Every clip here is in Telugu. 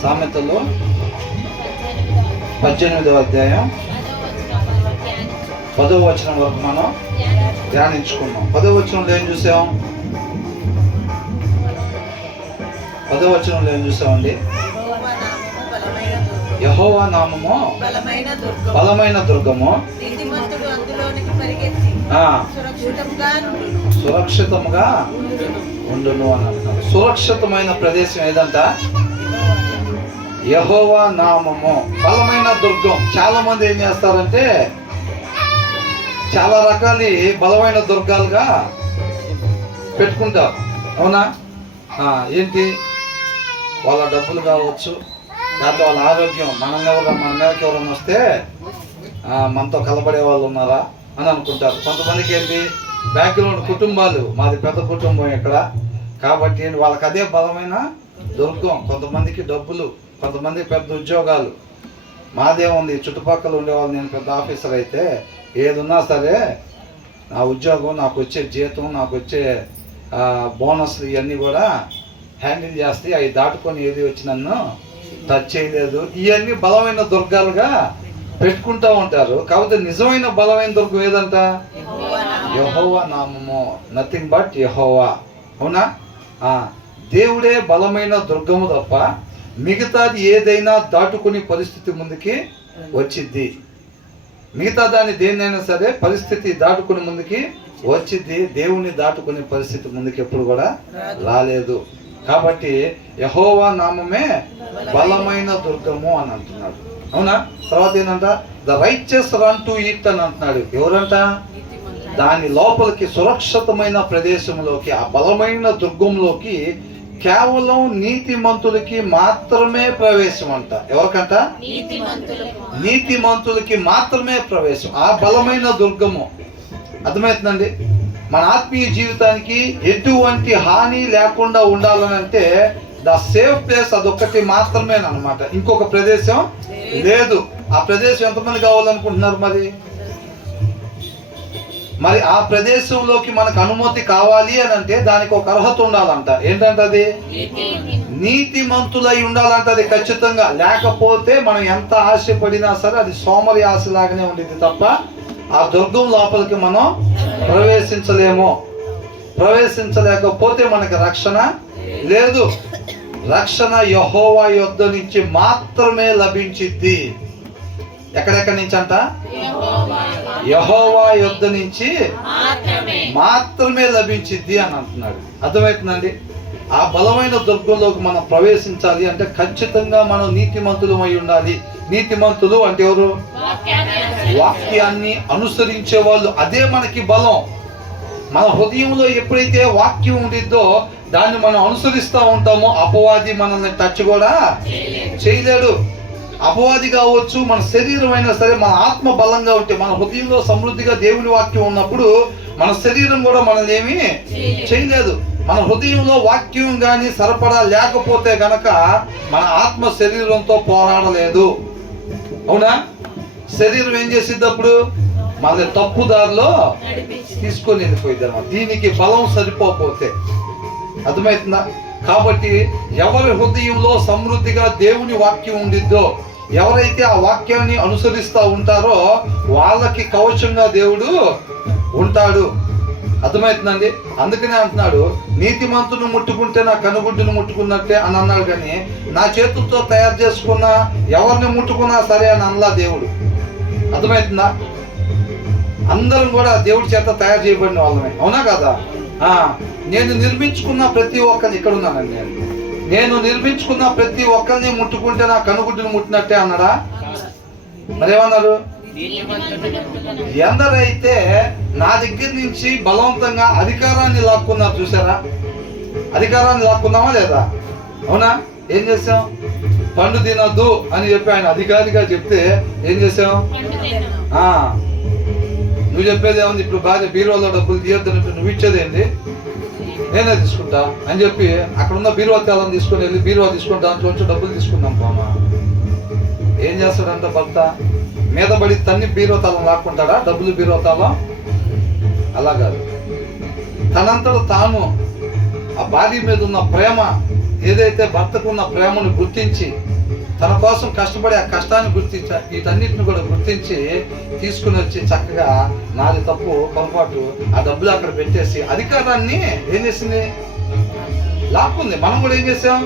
సామెతలు 18వ అధ్యాయం 10వ వచనం వరకు మనం ధ్యానించుకున్నాం. 10వ వచనంలో ఏం చూసాం? 10వ వచనంలో ఏం చూసామండి? యెహోవా నామము బలమైన దుర్గము, సురక్షితముగా ఉండును అని అంటున్నారు. సురక్షితమైన ప్రదేశం ఏదంట? యెహోవా నామము బలమైన దుర్గం. చాలా మంది ఏం చేస్తారంటే చాలా రకాల బలమైన దుర్గాలుగా పెట్టుకుంటారు. అవునా? ఏంటి? వాళ్ళ డబ్బులు కావచ్చు, లేకపోతే వాళ్ళ ఆరోగ్యం. మన మీదకి ఎవరైనా వస్తే మనతో కలబడే వాళ్ళు ఉన్నారా అని అనుకుంటారు. కొంతమందికి ఏంటి, బ్యాక్గ్రౌండ్ కుటుంబాలు, మాది పెద్ద కుటుంబం ఇక్కడ కాబట్టి వాళ్ళకి అదే బలమైన దుర్గం. కొంతమందికి డబ్బులు, కొంతమందికి పెద్ద ఉద్యోగాలు. మాదేముంది, చుట్టుపక్కల ఉండేవాళ్ళు, నేను పెద్ద ఆఫీసర్ అయితే ఏది ఉన్నా సరే నా ఉద్యోగం, నాకు వచ్చే జీతం, నాకు వచ్చే బోనస్లు ఇవన్నీ కూడా హ్యాండిల్ చేస్తే అవి దాటుకొని ఏది వచ్చి నన్ను టచ్ చేయలేదు. ఇవన్నీ బలమైన దుర్గాలుగా పెట్టుకుంటూ ఉంటారు. కాబట్టి నిజమైన బలమైన దుర్గం ఏదంట? యెహోవా నామము, నథింగ్ బట్ యెహోవా. అవునా? దేవుడే బలమైన దుర్గము తప్ప మిగతాది ఏదైనా దాటుకునే పరిస్థితి ముందుకి వచ్చిద్ది. మిగతా దాన్ని దేన్నైనా సరే పరిస్థితి దాటుకుని ముందుకి వచ్చింది, దేవుణ్ణి దాటుకునే పరిస్థితి ముందుకి ఎప్పుడు కూడా రాలేదు. కాబట్టి యెహోవా నామమే బలమైన దుర్గము అని అంటున్నాడు. అవునా? తర్వాత ఏంటంట? The righteous run to it అని అంటున్నాడు. ఎవరంట? దాని లోపలికి, సురక్షితమైన ప్రదేశంలోకి, ఆ బలమైన దుర్గంలోకి కేవలం నీతిమంతులకి మాత్రమే ప్రవేశం అంట. ఎవరికంట? నీతిమంతులకి మాత్రమే ప్రవేశం ఆ బలమైన దుర్గము. అర్థమవుతుందండి? మన ఆత్మీయ జీవితానికి ఎటువంటి హాని లేకుండా ఉండాలని అంటే ద సేఫ్ ప్లేస్ అదొక్కటి మాత్రమే అన్నమాట. ఇంకొక ప్రదేశం లేదు. ఆ ప్రదేశం ఎంతమంది కావాలనుకుంటున్నారు? మరి ఆ ప్రదేశంలోకి మనకు అనుమతి కావాలి అని అంటే దానికి ఒక అర్హత ఉండాలంట. ఏంటంటే అది నీతిమంతులై ఉండాలంట. అది ఖచ్చితంగా. లేకపోతే మనం ఎంత ఆశపడినా సరే అది సోమరి ఆశలాగానే ఉండేది తప్ప ఆ దుర్గం లోపలికి మనం ప్రవేశించలేకపోతే మనకి రక్షణ లేదు. రక్షణ యెహోవా యొద్ద నుంచి మాత్రమే లభించిద్ది. ఎక్కడెక్కడి నుంచి అంట? యెహోవా యొద్ద నుంచి మాత్రమే లభించిద్ది అని అంటున్నాడు. అర్థమవుతుందండి? ఆ బలమైన దుర్గంలోకి మనం ప్రవేశించాలి అంటే ఖచ్చితంగా మనం నీతిమంతులమై ఉండాలి. నీతిమంతులు అంటే ఎవరు? వాక్యాన్ని అనుసరించే వాళ్ళు. అదే మనకి బలం. మన హృదయంలో ఎప్పుడైతే వాక్యం ఉండిద్దో దాన్ని మనం అనుసరిస్తూ ఉంటామో అపవాది మనల్ని టచ్ కూడా చేయలేడు. అపవాది కావచ్చు, మన శరీరం అయినా సరే, మన ఆత్మ బలంగా ఉంటే, మన హృదయంలో సమృద్ధిగా దేవుని వాక్యం ఉన్నప్పుడు మన శరీరం కూడా మనల్ని ఏమీ చేయలేదు. మన హృదయంలో వాక్యం కానీ సరఫరా లేకపోతే గనక మన ఆత్మ శరీరంతో పోరాడలేదు. అవునా? శరీరం ఏం చేసిద్ది అప్పుడు? మన తప్పుదారిలో తీసుకొని వెళ్ళిపోయింది అన్నమాట. దీనికి బలం సరిపోతే. అర్థమవుతుందా? కాబట్టి ఎవరి హృదయంలో సమృద్ధిగా దేవుని వాక్యం ఉండిద్దో, ఎవరైతే ఆ వాక్యాన్ని అనుసరిస్తూ ఉంటారో వాళ్ళకి కవచంగా దేవుడు ఉంటాడు. అర్థమవుతుందండి? అందుకనే అంటున్నాడు, నీతిమంతుని ముట్టుకుంటే నా కనుగుడ్డును ముట్టుకున్నట్టే అని అన్నాడు. కానీ నా చేతులతో తయారు చేసుకున్న ఎవరిని ముట్టుకున్నా సరే అని అనలా దేవుడు. అర్థమవుతుందా? అందరం కూడా దేవుడి చేత తయారు చేయబడిన వాళ్ళమే. అవునా కదా? నేను నిర్మించుకున్న ప్రతి ఒక్కరిని, ఇక్కడ ఉన్నానండి, నేను నిర్మించుకున్న ప్రతి ఒక్కరిని ముట్టుకుంటే నా కనుగుడ్డును ముట్టినట్టే అన్నాడా? మరేమన్నారు? ఎందరైతే నా దగ్గర నుంచి బలవంతంగా అధికారాన్ని లాక్కున్నారు, చూసారా? అధికారాన్ని లాక్కున్నామా లేదా? అవునా? ఏం చేసాం? పండు తినొద్దు అని చెప్పి ఆయన అధికారిగా చెప్తే ఏం చేసాం? నువ్వు చెప్పేది ఏముంది? ఇప్పుడు భార్య బీరువాలో డబ్బులు తీయొద్దని నువ్వు ఇచ్చేదేంటి? నేనే తీసుకుంటా అని చెప్పి అక్కడ ఉన్న బీరువా తాళం తీసుకొని వెళ్ళి బీరువా తీసుకుని దాంట్లోంచి డబ్బులు తీసుకుందాం బామా. ఏం చేస్తాడంట భర్త? మీద పడి తన్ని బీరువా తాళం లాక్కుంటాడా? డబ్బులు బీరువా తాళం? అలా కాదు. తనంతట తాను ఆ భార్య మీద ఉన్న ప్రేమ ఏదైతే భర్తకున్న ప్రేమను గుర్తించి తన కోసం కష్టపడి ఆ కష్టాన్ని గుర్తించి వీటన్నిటిని కూడా గుర్తించి తీసుకుని వచ్చి చక్కగా నాది తప్పు పొరపాటు ఆ డబ్బులు అక్కడ పెట్టేసి అధికారాన్ని ఏం చేసింది, లాక్కుంది. మనం కూడా ఏం చేసాం?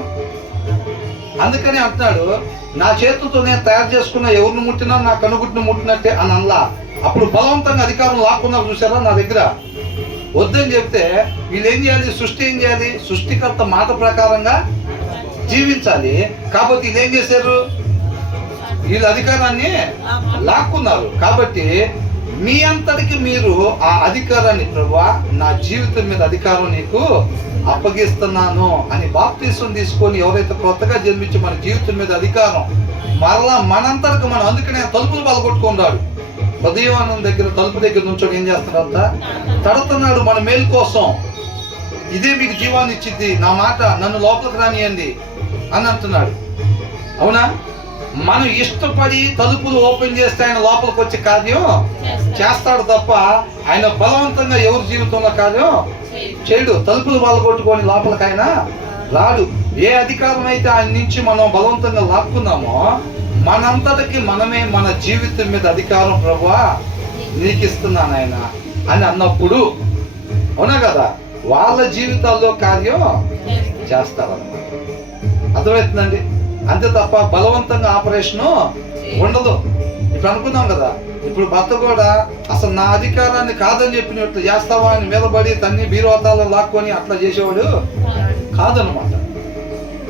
అందుకని అంటున్నాడు, నా చేతులతో నేను తయారు చేసుకున్న ఎవరిని ముట్టినా నా కనుగుట్టును ముట్టినట్టే అని అనలా. అప్పుడు బలవంతంగా అధికారం లాక్కున్నారు చూసారా నా దగ్గర. వద్దని చెప్తే వీళ్ళు ఏం చేయాలి? సృష్టి ఏం చేయాలి? సృష్టికర్త మాట ప్రకారంగా జీవించాలి. కాబట్టి వీళ్ళు ఏం చేశారు? వీళ్ళ అధికారాన్ని లాక్కున్నారు. కాబట్టి మీ అంతటికి మీరు ఆ అధికారాన్ని, ప్రభువా నా జీవితం మీద అధికారం నీకు అప్పగిస్తున్నాను అని బాప్తీసం తీసుకొని ఎవరైతే కొత్తగా జన్మించి మన జీవితం మీద అధికారం మరలా మనంతటికి మనం, అందుకనే తలుపులు పలగొట్టుకున్నాడు. ఉదయం దగ్గర తలుపు దగ్గర నుంచో ఏం చేస్తున్నాడంతా తడుతున్నాడు మన మేలు కోసం. ఇదే మీకు జీవాన్ని ఇచ్చిద్ది, నా మాట నన్ను లోపలికి రానియండి అని అంటున్నాడు. అవునా? మనం ఇష్టపడి తలుపులు ఓపెన్ చేస్తే ఆయన లోపలికి వచ్చే కార్యం చేస్తాడు తప్ప ఆయన బలవంతంగా ఎవరి జీవితంలో కార్యం చేయడు. తలుపులు పలగొట్టుకొని లోపలికి ఆయన రాడు. ఏ అధికారం అయితే ఆయన నుంచి మనం బలవంతంగా లాక్కున్నామో మనంతటికి మనమే మన జీవితం మీద అధికారం ప్రభువా నీకు ఇస్తున్నాను ఆయన అని అన్నప్పుడు, అవునా కదా, వాళ్ళ జీవితాల్లో కార్యం చేస్తారన్నమాట. అర్థమవుతుందండి? అంతే తప్ప బలవంతంగా ఆపరేషను ఉండదు. ఇప్పుడు అనుకున్నాం కదా, ఇప్పుడు భర్త కూడా అసలు నా అధికారాన్ని కాదని చెప్పినట్లు చేస్తావా అని మీద పడి తన్ని బీరువాతాలను లాక్కొని అట్లా చేసేవాడు కాదనమాట.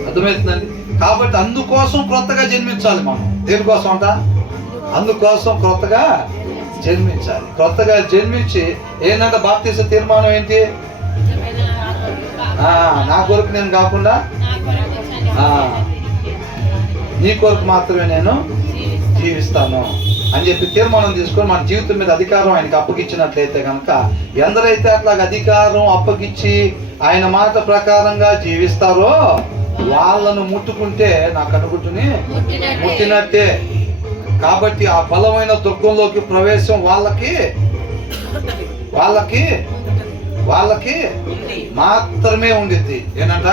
అర్థమవుతుందండి? కాబట్టి అందుకోసం క్రొత్తగా జన్మించాలి మనం. దేనికోసం అంట? అందుకోసం క్రొత్తగా జన్మించాలి. క్రొత్తగా జన్మించి ఏంటంటే బాప్తీస తీర్మానం ఏంటి? నా కొరకు నేను కాకుండా నీ కొరకు మాత్రమే నేను జీవిస్తాను అని చెప్పి తీర్మానం తీసుకొని మన జీవితం మీద అధికారం ఆయనకు అప్పగించినట్లయితే కనుక, ఎందరైతే అట్లా అధికారం అప్పగించి ఆయన మాట ప్రకారంగా జీవిస్తారో వాళ్ళను ముట్టుకుంటే నా కనుగుట్టుని ముట్టినట్టే. కాబట్టి ఆ బలమైన దుర్గంలోకి ప్రవేశం వాళ్ళకి మాత్రమే ఉండిద్ది. ఏంటంట?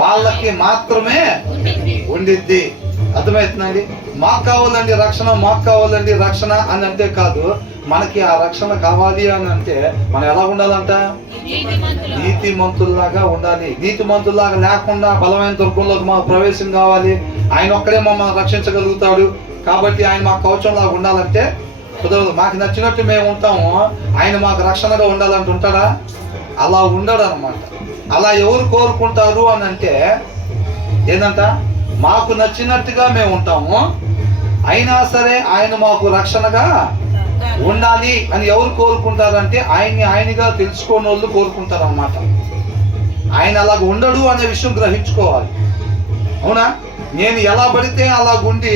వాళ్ళకి మాత్రమే ఉండిద్ది. అర్థమవుతుందండి? మాకు కావాలండి రక్షణ, మాకు కావాలండి రక్షణ అని అంటే కాదు. మనకి ఆ రక్షణ కావాలి అని అంటే మనం ఎలా ఉండాలంట? నీతిమంతుల్లాగా ఉండాలి. నీతిమంతుల్లాగా లేకుండా బలమైన దుర్గంలోకి మాకు ప్రవేశం కావాలి, ఆయన ఒక్కడే మమ్మల్ని రక్షించగలుగుతాడు కాబట్టి ఆయన మాకు కవచంలాగా ఉండాలంటే కుదరదు. మాకు నచ్చినట్టు మేము ఉంటాము, ఆయన మాకు రక్షణగా ఉండాలంటే ఉంటాడా? అలా ఉండడు అనమాట. అలా ఎవరు కోరుకుంటారు అని అంటే ఏంటంట? మాకు నచ్చినట్టుగా మేము ఉంటాము, అయినా సరే ఆయన మాకు రక్షణగా ఉండాలి అని ఎవరు కోరుకుంటారంటే ఆయనగా తెలుసుకోని వాళ్ళు కోరుకుంటారు అన్నమాట. ఆయన అలాగ ఉండడు అనే విషయం గ్రహించుకోవాలి. అవునా? నేను ఎలా పడితే అలాగుండి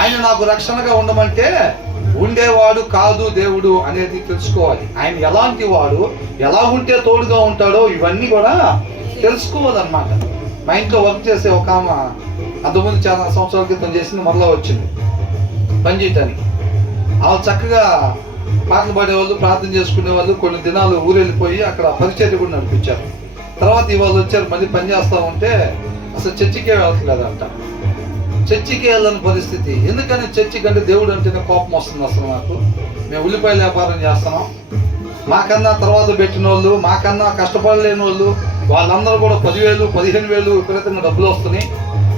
ఆయన నాకు రక్షణగా ఉండమంటే ఉండేవాడు కాదు దేవుడు అనేది తెలుసుకోవాలి. ఆయన ఎలాంటి వాడు, ఎలా ఉంటే తోడుగా ఉంటాడో ఇవన్నీ కూడా తెలుసుకోవాలన్నమాట. మా ఇంట్లో వర్క్ చేసే ఒక ఆమె అంతకుముందు చాలా సంవత్సరాల క్రితం చేసింది, మరలా వచ్చింది పని చేయటానికి. ఆమె చక్కగా పాటలు పాడేవాళ్ళు, ప్రార్థన చేసుకునేవాళ్ళు. కొన్ని దినాలు ఊరెళ్ళిపోయి అక్కడ పరిచర్య కూడా నడిపించారు. తర్వాత ఇవాళ వచ్చారు మళ్ళీ పని చేస్తూ ఉంటే అసలు చర్చికే వెళ్ళట్లేదంట. చర్చికి వెళ్ళని పరిస్థితి. ఎందుకని? చర్చి కంటే దేవుడు అంటేనే కోపం వస్తుంది. అసలు నాకు, మేము ఉల్లిపాయల వ్యాపారం చేస్తున్నాం, మాకన్నా తర్వాత పెట్టిన వాళ్ళు, మాకన్నా కష్టపడలేని వాళ్ళు వాళ్ళందరూ కూడా 10,000 15,000 విపరీతంగా డబ్బులు వస్తున్నాయి.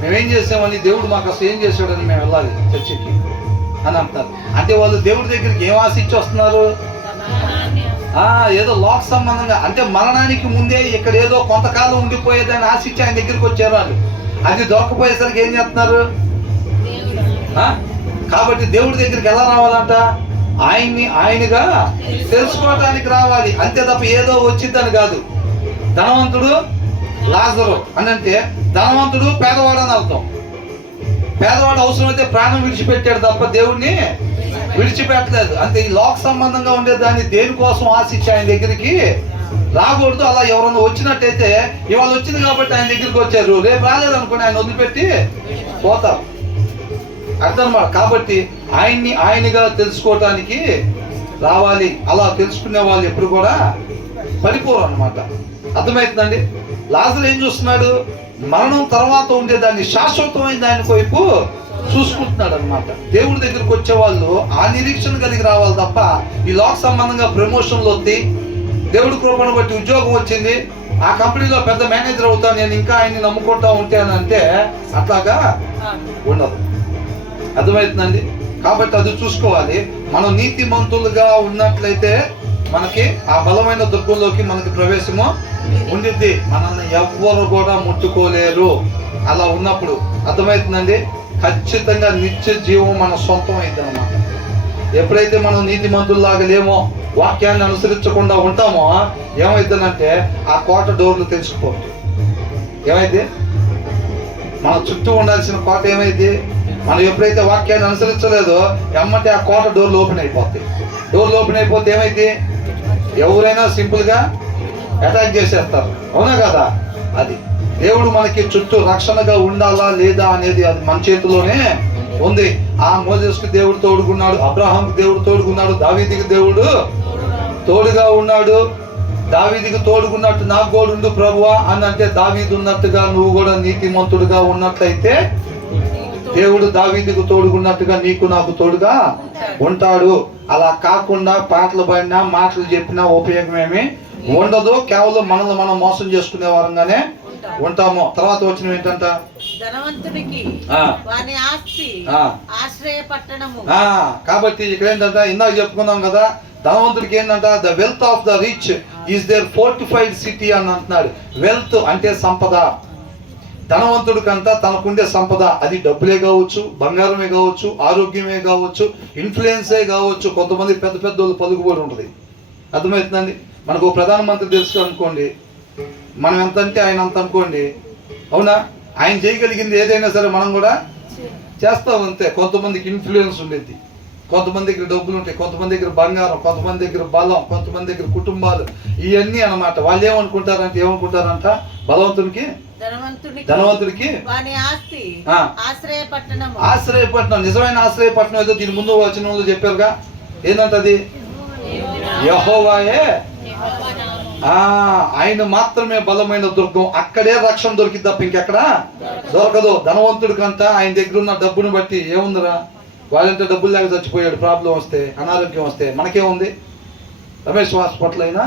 మేమేం చేసామని, దేవుడు మాకు అసలు ఏం చేశాడని మేము వెళ్ళాలి చర్చికి అని అంటారు. అంటే వాళ్ళు దేవుడి దగ్గరికి ఏం ఆశించి వస్తున్నారు? ఏదో లోక సంబంధంగా, అంటే మరణానికి ముందే ఇక్కడ ఏదో కొంతకాలం ఉండిపోయేదాన్ని ఆశించి ఆయన దగ్గరికి వచ్చారు వాళ్ళు. అది దొరకపోయేసరికి ఏం చేస్తున్నారు? కాబట్టి దేవుడి దగ్గరికి ఎలా రావాలంట? ఆయనగా తెలుసుకోవటానికి రావాలి, అంతే తప్ప ఏదో వచ్చిద్దని కాదు. ధనవంతుడు లాజరు అని అంటే ధనవంతుడు పేదవాడు అని అర్థం. పేదవాడు అవసరమైతే ప్రాణం విడిచిపెట్టాడు తప్ప దేవుడిని విడిచిపెట్టలేదు. అంతే. ఈ లోక సంబంధంగా ఉండేదాన్ని దేనికోసం ఆశించి ఆయన దగ్గరికి రాకూడదు. అలా ఎవరన్నా వచ్చినట్టయితే ఇవాళ వచ్చింది కాబట్టి ఆయన దగ్గరికి వచ్చారు, రేపు రాలేదనుకోండి ఆయన వదిలిపెట్టి పోతారు. అర్థం మాట. కాబట్టి ఆయనగా తెలుసుకోవటానికి రావాలి. అలా తెలుసుకునే వాళ్ళు ఎప్పుడు కూడా పడిపోరు అన్నమాట. అర్థమవుతుందండి? లాజరు ఏం చూస్తున్నాడు? మరణం తర్వాత ఉండేదాన్ని శాశ్వతమైన దాని వైపు చూసుకుంటున్నాడు అనమాట. దేవుడి దగ్గరికి వచ్చే వాళ్ళు ఆ నిరీక్షణ కలిగి రావాలి తప్ప ఈ లోక సంబంధంగా ప్రమోషన్లు వద్ది, దేవుడి కృపను బట్టి ఉద్యోగం వచ్చింది, ఆ కంపెనీలో పెద్ద మేనేజర్ అవుతాను, నేను ఇంకా ఆయన్ని నమ్ముకుంటా ఉంటానంటే అట్లాగా ఉండదు. అర్థమవుతుందండి? కాబట్టి అది చూసుకోవాలి. మనం నీతిమంతులుగా ఉన్నట్లయితే మనకి ఆ బలమైన దుర్గంలోకి మనకి ప్రవేశము ఉండిద్ది. మనల్ని ఎవ్వరు కూడా ముట్టుకోలేరు. అలా ఉన్నప్పుడు అర్థమవుతుందండి, ఖచ్చితంగా నిత్య జీవం మన సొంతం అయింది అన్నమాట. ఎప్పుడైతే మనం నీతిమంతుల్లాగా లేమో, వాక్యాన్ని అనుసరించకుండా ఉంటామో ఏమైందనంటే ఆ కోట డోర్లు తెరుచుకుపోతుంది. ఏమైంది? మన చుట్టూ ఉండాల్సిన కోట ఏమైంది? మనం ఎప్పుడైతే వాక్యాన్ని అనుసరించలేదో ఎమ్మటే ఆ కోట డోర్లు ఓపెన్ అయిపోతాయి. డోర్లు ఓపెన్ అయిపోతే ఏమైంది? ఎవరైనా సింపుల్గా అటాక్ చేసేస్తారు. అవునా కదా? అది దేవుడు మనకి చుట్టూ రక్షణగా ఉండాలా లేదా అనేది అది మన చేతిలోనే ఉంది. ఆ మోజేసుకు దేవుడు తోడుకున్నాడు, అబ్రహాంకి దేవుడు తోడుకున్నాడు, దావీదుకి దేవుడు తోడుగా ఉన్నాడు. దావీదుకి తోడుకున్నట్టు నాకు కూడా ఉండు ప్రభువా అని అంటే, దావీదు ఉన్నట్టుగా నువ్వు కూడా నీతిమంతుడుగా ఉన్నట్లయితే దేవుడు దావీదుకు తోడుకున్నట్టుగా నీకు నాకు తోడుగా ఉంటాడు. అలా కాకుండా పాటలు పాడినా మాటలు చెప్పినా ఉపయోగం ఏమి ఉండదు. కేవలం మనల్ని మనం మోసం చేసుకునే వారంగానే ఉంటాము. తర్వాత వచ్చిన ఏంటంట, ధనవంతుడికి వాని ఆస్తి ఆశ్రయ పట్టణము. కాబట్టి ఇక్కడ ఏంటంట, ఇందాక చెప్పుకున్నాం కదా, ధనవంతుడికి ఏంటంట, the wealth of the rich is their fortified city అని అంటున్నాడు. వెల్త్ అంటే సంపద. ధనవంతుడికంతా తనకుండే సంపద, అది డబ్బులే కావచ్చు, బంగారమే కావచ్చు, ఆరోగ్యమే కావచ్చు, ఇన్ఫ్లుయెన్సే కావచ్చు. కొంతమంది పెద్ద పెద్ద వాళ్ళు పలుకుబడి ఉంటుంది. అర్థమవుతుందండి? మనకు ప్రధానమంత్రి తెలుసు అనుకోండి, మనం ఎంత అంటే ఆయన అంత అనుకోండి. అవునా? ఆయన చేయగలిగింది ఏదైనా సరే మనం కూడా చేస్తాం అంతే. కొంతమందికి ఇన్ఫ్లుయెన్స్ ఉండేది, కొంతమంది దగ్గర డబ్బులు ఉంటాయి, కొంతమంది దగ్గర బంగారం, కొంతమంది దగ్గర బలం, కొంతమంది దగ్గర కుటుంబాలు, ఇవన్నీ అన్నమాట. వాళ్ళు ఏమనుకుంటారంటే బలవంతునికి ధనవంతుడికి ఆశ్రయపట్నం. నిజమైన ఆశ్రయపట్నం ఏదో దీని ముందు వచనంలో చెప్పారుగా. ఏంటంటది? యెహోవాయే, ఆయన మాత్రమే బలమైన దుర్గం. అక్కడే రక్షణ దొరికింది తప్ప ఇంకెక్కడ దొరకదు. ధనవంతుడికంతా ఆయన దగ్గర ఉన్న డబ్బుని బట్టి ఏముందిరా, వాళ్ళంటే డబ్బులు లేక చచ్చిపోయాడు, ప్రాబ్లం వస్తే, అనారోగ్యం వస్తే మనకేముంది? రమేష్ హాస్పిటల్ అయినా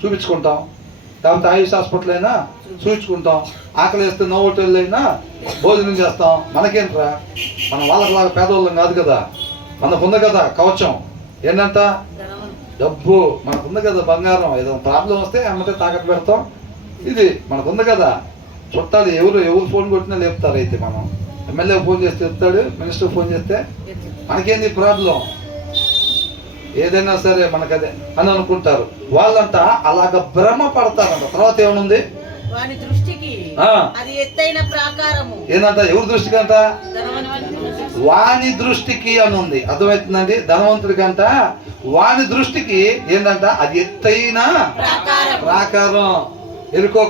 చూపించుకుంటాం, లేకపోతే ఆయుష్ హాస్పిటల్ అయినా చూపించుకుంటాం, ఆకలి వేస్తే నో హోటల్ అయినా భోజనం చేస్తాం. మనకేంట్రా? మనం వాళ్ళలాగా పేదవాళ్ళం కాదు కదా. మనకుంది కదా కవచం, ఏంటంట? డబ్బు. మనకుంది కదా బంగారం. ఏదైనా ప్రాబ్లం వస్తే అమ్మటే తాకట్టు పెడతాం. ఇది మనకుంది కదా. చుట్టాలు ఎవరు ఫోన్ కొట్టినా లేపుతారు. అయితే మనం ఎమ్మెల్యే ఫోన్ చేస్తే చెప్తాడు, మినిస్టర్ ఫోన్ చేస్తే మనకేంది ప్రాబ్లం, ఏదైనా సరే మనకదే అని అనుకుంటారు. వాళ్ళంతా అలాగ భ్రమ పడతారంట. తర్వాత ఏమనుంది? ఏంటంట? ఎవరి దృష్టికి అంట? వాని దృష్టికి అని ఉంది. అర్థమవుతుందండి? ధనవంతుడికంట వాని దృష్టికి ఏంటంట, అది ఎత్తైన ప్రాకారం. ఎరుకో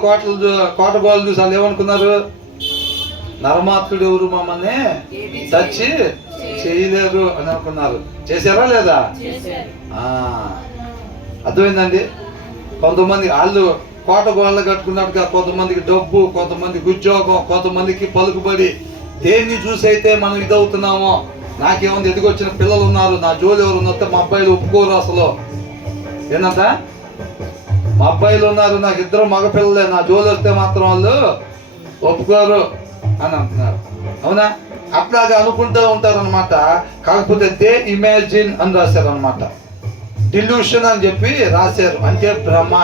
కోట గోళ్ళు చూసి వాళ్ళు ఏమనుకున్నారు? నరమాత్రుడు ఎవరు మమ్మల్ని చచ్చి చేయలేరు అని అనుకున్నారు. చేశారా లేదా? అర్థమైందండి? కొంతమంది వాళ్ళు కోట గోళ్ళు కట్టుకున్నట్టుగా కొంతమందికి డబ్బు, కొంతమందికి ఉద్యోగం, కొంతమందికి పలుకుబడి. దేన్ని చూసి అయితే మనం ఇదవుతున్నామో, నాకేముంది, ఎదిగొచ్చిన పిల్లలు ఉన్నారు, నా జోలు ఎవరు వస్తే మా అబ్బాయిలు ఒప్పుకోరు. అసలు ఏంటంట, మా అబ్బాయిలు ఉన్నారు, నాకు ఇద్దరు మగపిల్లలే, నా జోలు వస్తే మాత్రం వాళ్ళు ఒప్పుకోరు అని అంటున్నారు. అవునా? అట్లాగా అనుకుంటూ ఉంటారనమాట. కాకపోతే దే ఇమాజిన్ అని రాశారు అనమాట. డిల్యూషన్ అని చెప్పి రాశారు. అంటే భ్రమ.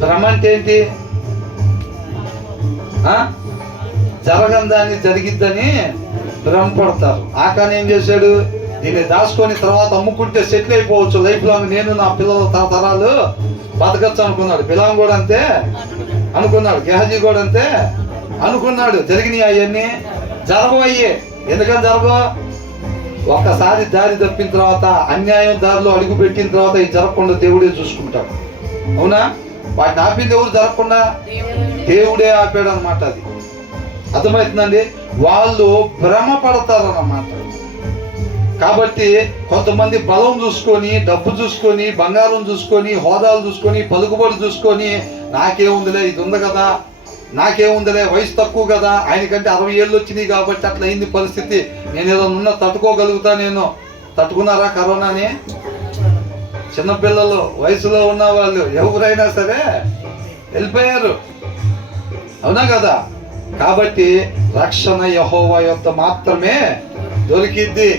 భ్రమ అంటే ఏంటి? జరగని దాన్ని జరిగిద్దని భ్రమపడతారు. ఆకాని ఏం చేశాడు? దీన్ని దాచుకొని తర్వాత అమ్ముకుంటే సెటిల్ అయిపోవచ్చు లైఫ్ లాంగ్, నేను నా పిల్లల తరాలు బతకచ్చు అనుకున్నాడు. బిలాం కూడా అంతే అనుకున్నాడు, గెహజీ కూడా అంతే అనుకున్నాడు. జరిగినాయి అవన్నీ జరగవయ్యే. ఎందుకని జరగవు? ఒక్కసారి దారి తప్పిన తర్వాత, అన్యాయం దారిలో అడుగు పెట్టిన తర్వాత ఇది జరగకుండా దేవుడే చూసుకుంటాడు. అవునా? వాటిని ఆపింది ఎవరు? జరగకుండా దేవుడే ఆపాడు అనమాట. అది అర్థమవుతుందండి? వాళ్ళు భ్రమ పడతారు అన్నమాట. కాబట్టి కొంతమంది బలం చూసుకొని, డబ్బు చూసుకొని, బంగారం చూసుకొని, హోదాలు చూసుకొని, పలుకుబడి చూసుకొని, నాకేముందిలే, ఇది ఉంది కదా, నాకేముందిలే, వయసు తక్కువ కదా, ఆయనకంటే 60 ఏళ్ళు వచ్చినాయి కాబట్టి అట్లా అయింది పరిస్థితి, నేను ఏదో ఉన్న తట్టుకోగలుగుతా. నేను తట్టుకున్నారా కరోనాని? చిన్నపిల్లలు, వయసులో ఉన్న వాళ్ళు ఎవరైనా సరే వెళ్ళిపోయారు, అవునా కదా? కాబట్టి రక్షణ యెహోవా యొద్ద మాత్రమే దొరికిద్ది.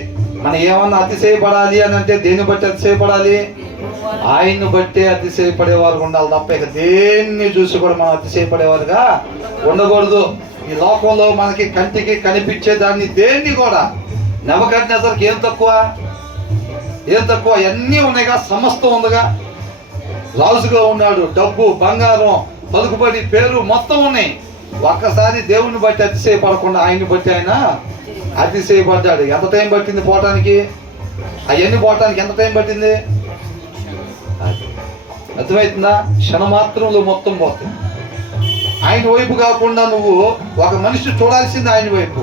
మనం ఏమన్నా అతిశయపడాలి అని అంటే దేన్ని బట్టి అతిశయపడాలి? ఆయన్ని బట్టే అతిశయపడేవారు ఉండాలి తప్ప ఇక దేన్ని చూసి కూడా మనం అతిశయపడేవారుగా ఉండకూడదు. ఈ లోకంలో మనకి కంటికి కనిపించే దాన్ని దేన్ని కూడా, నెబుకద్నెజరుకి ఏం తక్కువ? అన్నీ ఉన్నాయిగా, సమస్తం ఉందిగా. రాజుగా ఉన్నాడు, డబ్బు, బంగారం, పలుకుబడి, పేరు మొత్తం ఉన్నాయి. ఒక్కసారి దేవుణ్ణి బట్టి అతిశయపడకుండా ఆయన్ని బట్టి ఆయన అతిశయపడ్డాడు. ఎంత టైం పట్టింది పోవటానికి? అవన్నీ పోవటానికి ఎంత టైం పట్టింది? అర్థమవుతుందా? క్షణమాత్రంలో మొత్తం పోతుంది. ఆయన వైపు కాకుండా నువ్వు ఒక మనిషి చూడాల్సింది ఆయన వైపు,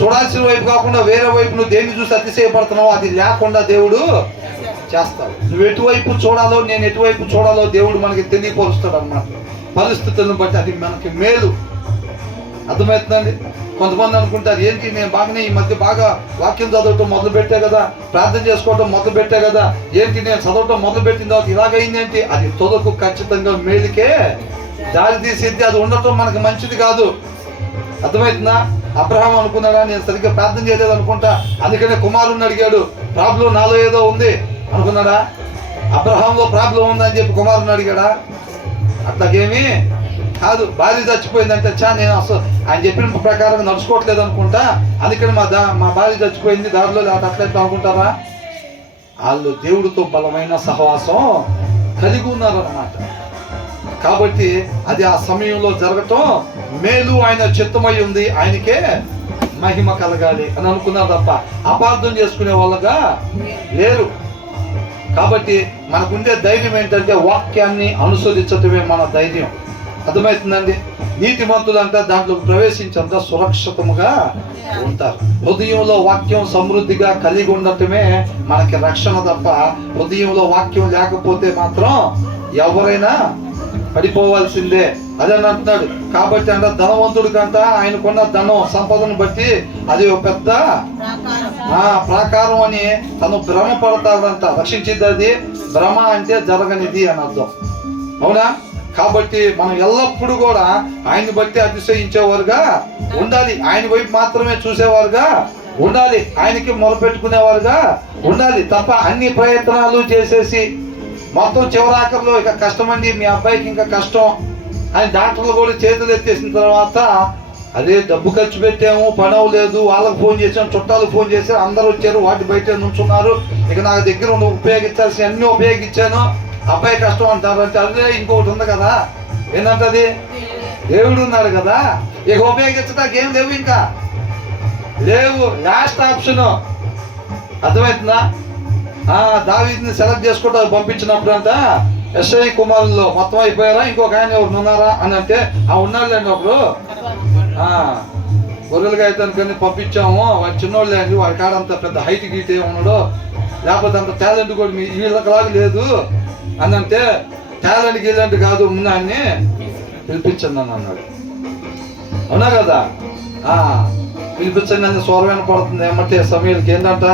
చూడాల్సిన వైపు కాకుండా వేరే వైపు నువ్వు దేన్ని చూసి అతిశయపడుతున్నావు, అది లేకుండా దేవుడు చేస్తాడు. నువ్వు ఎటువైపు చూడాలో, నేను ఎటువైపు చూడాలో దేవుడు మనకి తెలియపరుస్తాడు అన్నమాట. పరిస్థితులను బట్టి అది మనకి మేలు. అర్థమవుతుందండి? కొంతమంది అనుకుంటారు, ఏంటి నేను బాగానే ఈ మధ్య బాగా వాక్యం చదవటం మొదలు పెట్టే కదా, ప్రార్థన చేసుకోవటం మొదలు పెట్టే కదా, ఏంటి నేను చదవటం మొదలు పెట్టిన తర్వాత ఇలాగైంది ఏంటి? అది తొదకు ఖచ్చితంగా మేలుకే దారి తీసిద్ది. అది ఉండటం మనకు మంచిది కాదు. అర్థమవుతుందా? అబ్రహాం అనుకున్నాడా, నేను సరిగ్గా ప్రార్థన చేయలేదు అనుకుంటా, అందుకనే కుమారుని అడిగాడు, ప్రాబ్లం నాలో ఏదో ఉంది అనుకున్నాడా? అబ్రహాంలో ప్రాబ్లం ఉందని చెప్పి కుమారుని అడిగాడా? అట్లాగేమీ కాదు. భార్య చచ్చిపోయిందంటే నేను అసలు ఆయన చెప్పిన ప్రకారం నడుచుకోవట్లేదు అనుకుంటా, అందుకని మా భార్య చచ్చిపోయింది దారిలో, అట్లయితే అనుకుంటారా? వాళ్ళు దేవుడితో బలమైన సహవాసం కలిగి ఉన్నారన్నమాట. కాబట్టి అది ఆ సమయంలో జరగటం మేలు, ఆయన చిత్తమై ఉంది, ఆయనకే మహిమ కలగాలి అని అనుకున్నారు తప్ప అపార్థం చేసుకునే వాళ్ళగా లేరు. కాబట్టి మనకుండే ధైర్యం ఏంటంటే వాక్యాన్ని అనుసరించటమే మన ధైర్యం. అర్థమవుతుందండి? నీతిమంతులంతా దాంట్లో ప్రవేశించంతా సురక్షితముగా ఉంటారు. హృదయంలో వాక్యం సమృద్ధిగా కలిగి ఉండటమే మనకి రక్షణ తప్ప హృదయంలో వాక్యం లేకపోతే మాత్రం ఎవరైనా పడిపోవాల్సిందే. అదే అంటున్నాడు. కాబట్టి అంటే ధనవంతుడి కంట ఆయనకున్న ధనం సంపదను బట్టి అది ఒక పెద్ద ప్రాకారం అని తను భ్రమ పడతాడంట. రక్షించింది అది భ్రమ అంటే జరగనిది అని అర్థం, అవునా? కాబట్టి మనం ఎల్లప్పుడూ కూడా ఆయన్ని బట్టి అతిశయించేవారుగా ఉండాలి, ఆయన వైపు మాత్రమే చూసేవారుగా ఉండాలి, ఆయనకి మొరపెట్టుకునేవారుగా ఉండాలి తప్ప అన్ని ప్రయత్నాలు చేసేసి మొత్తం చివరాఖరిలో ఇక కష్టమండి, మీ అబ్బాయికి ఇంకా కష్టం అని డాక్టర్లు కూడా చేతులు ఎత్తేసిన తర్వాత అదే డబ్బు ఖర్చు పెట్టాము, పని అవ్వలేదు, వాళ్ళకి ఫోన్ చేసాము, చుట్టాలకు ఫోన్ చేశారు, అందరూ వచ్చారు, వాటి బయట నుంచున్నారు, ఇక నా దగ్గర ఉపయోగించాల్సిన అన్నీ ఉపయోగించాను, అబ్బాయి కష్టం అంటారు. అంటే అదే ఇంకొకటి ఉంది కదా, ఏంటంటది? దేవుడు ఉన్నాడు కదా, ఇక ఉపయోగించడానికి ఏం లేవు, ఇంకా లేవు, లాస్ట్ ఆప్షన్. అర్థమవుతుందా? దావీదుని సెలెక్ట్ చేసుకుంటూ పంపించినప్పుడు అంట ఎస్ఐ కుమారుల్లో మొత్తం అయిపోయారా, ఇంకొక ఆయన ఎవరు ఉన్నారా అని అంటే ఉన్నాళ్ళండి ఒకరు గొర్రెలుగా అయితే అనుకుని పంపించాము, వాడు చిన్నోళ్ళు అండి, వాడి కాడంత పెద్ద హైట్ గీటే ఉన్నాడు, లేకపోతే అంత టాలెంట్ కూడా వీళ్ళకి లేదు అని అంటే, టాలెంట్ గీలెంట్ కాదు, ఉన్నాన్ని పిలిపించండి అని అన్నాడు. అవునా కదా? పిలిపించండి అని స్వరమైన పడుతుంది. ఏమంటే సమయాలకి ఏంటంట,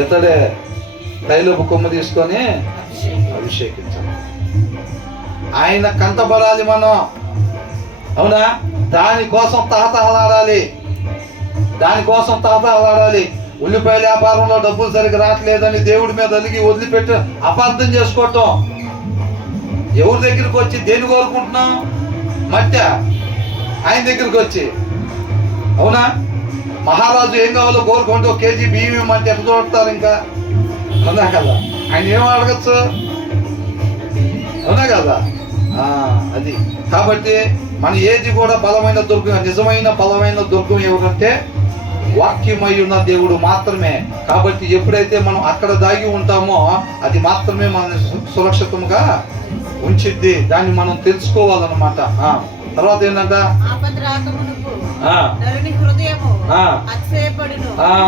ఇతడే తైలపు కొమ్ము తీసుకొని అభిషేకించాలి, ఆయన కంటపడాలి మనం, అవునా? దానికోసం తహతహలాడాలి, దానికోసం తహతహలాడాలి. ఉల్లిపాయల వ్యాపారంలో డబ్బులు సరిగ్గా రావట్లేదని దేవుడి మీద అలిగి వదిలిపెట్టి అపార్థం చేసుకోవటం. ఎవరి దగ్గరికి వచ్చి దేని కోరుకుంటున్నాం? మధ్య ఆయన దగ్గరికి వచ్చి, అవునా? మహారాజు ఏం కావాలో కోరుకుంటూ కేజీ బియ్యం ఇవ్వమంటే ఎట్లా చూడతారు? ఇంకా అవునా కదా? ఆయన ఏం అడగచ్చు, అవునా కదా? అది కాబట్టి మన ఏది కూడా బలమైన దుర్గం, నిజమైన బలమైన దుర్గం ఎవరంటే వాక్యమై ఉన్న దేవుడు మాత్రమే. కాబట్టి ఎప్పుడైతే మనం అక్కడ దాగి ఉంటామో అది మాత్రమే మన సురక్షితంగా ఉంచిద్ది. దాన్ని మనం తెలుసుకోవాలన్నమాట. తర్వాత ఏంటంట,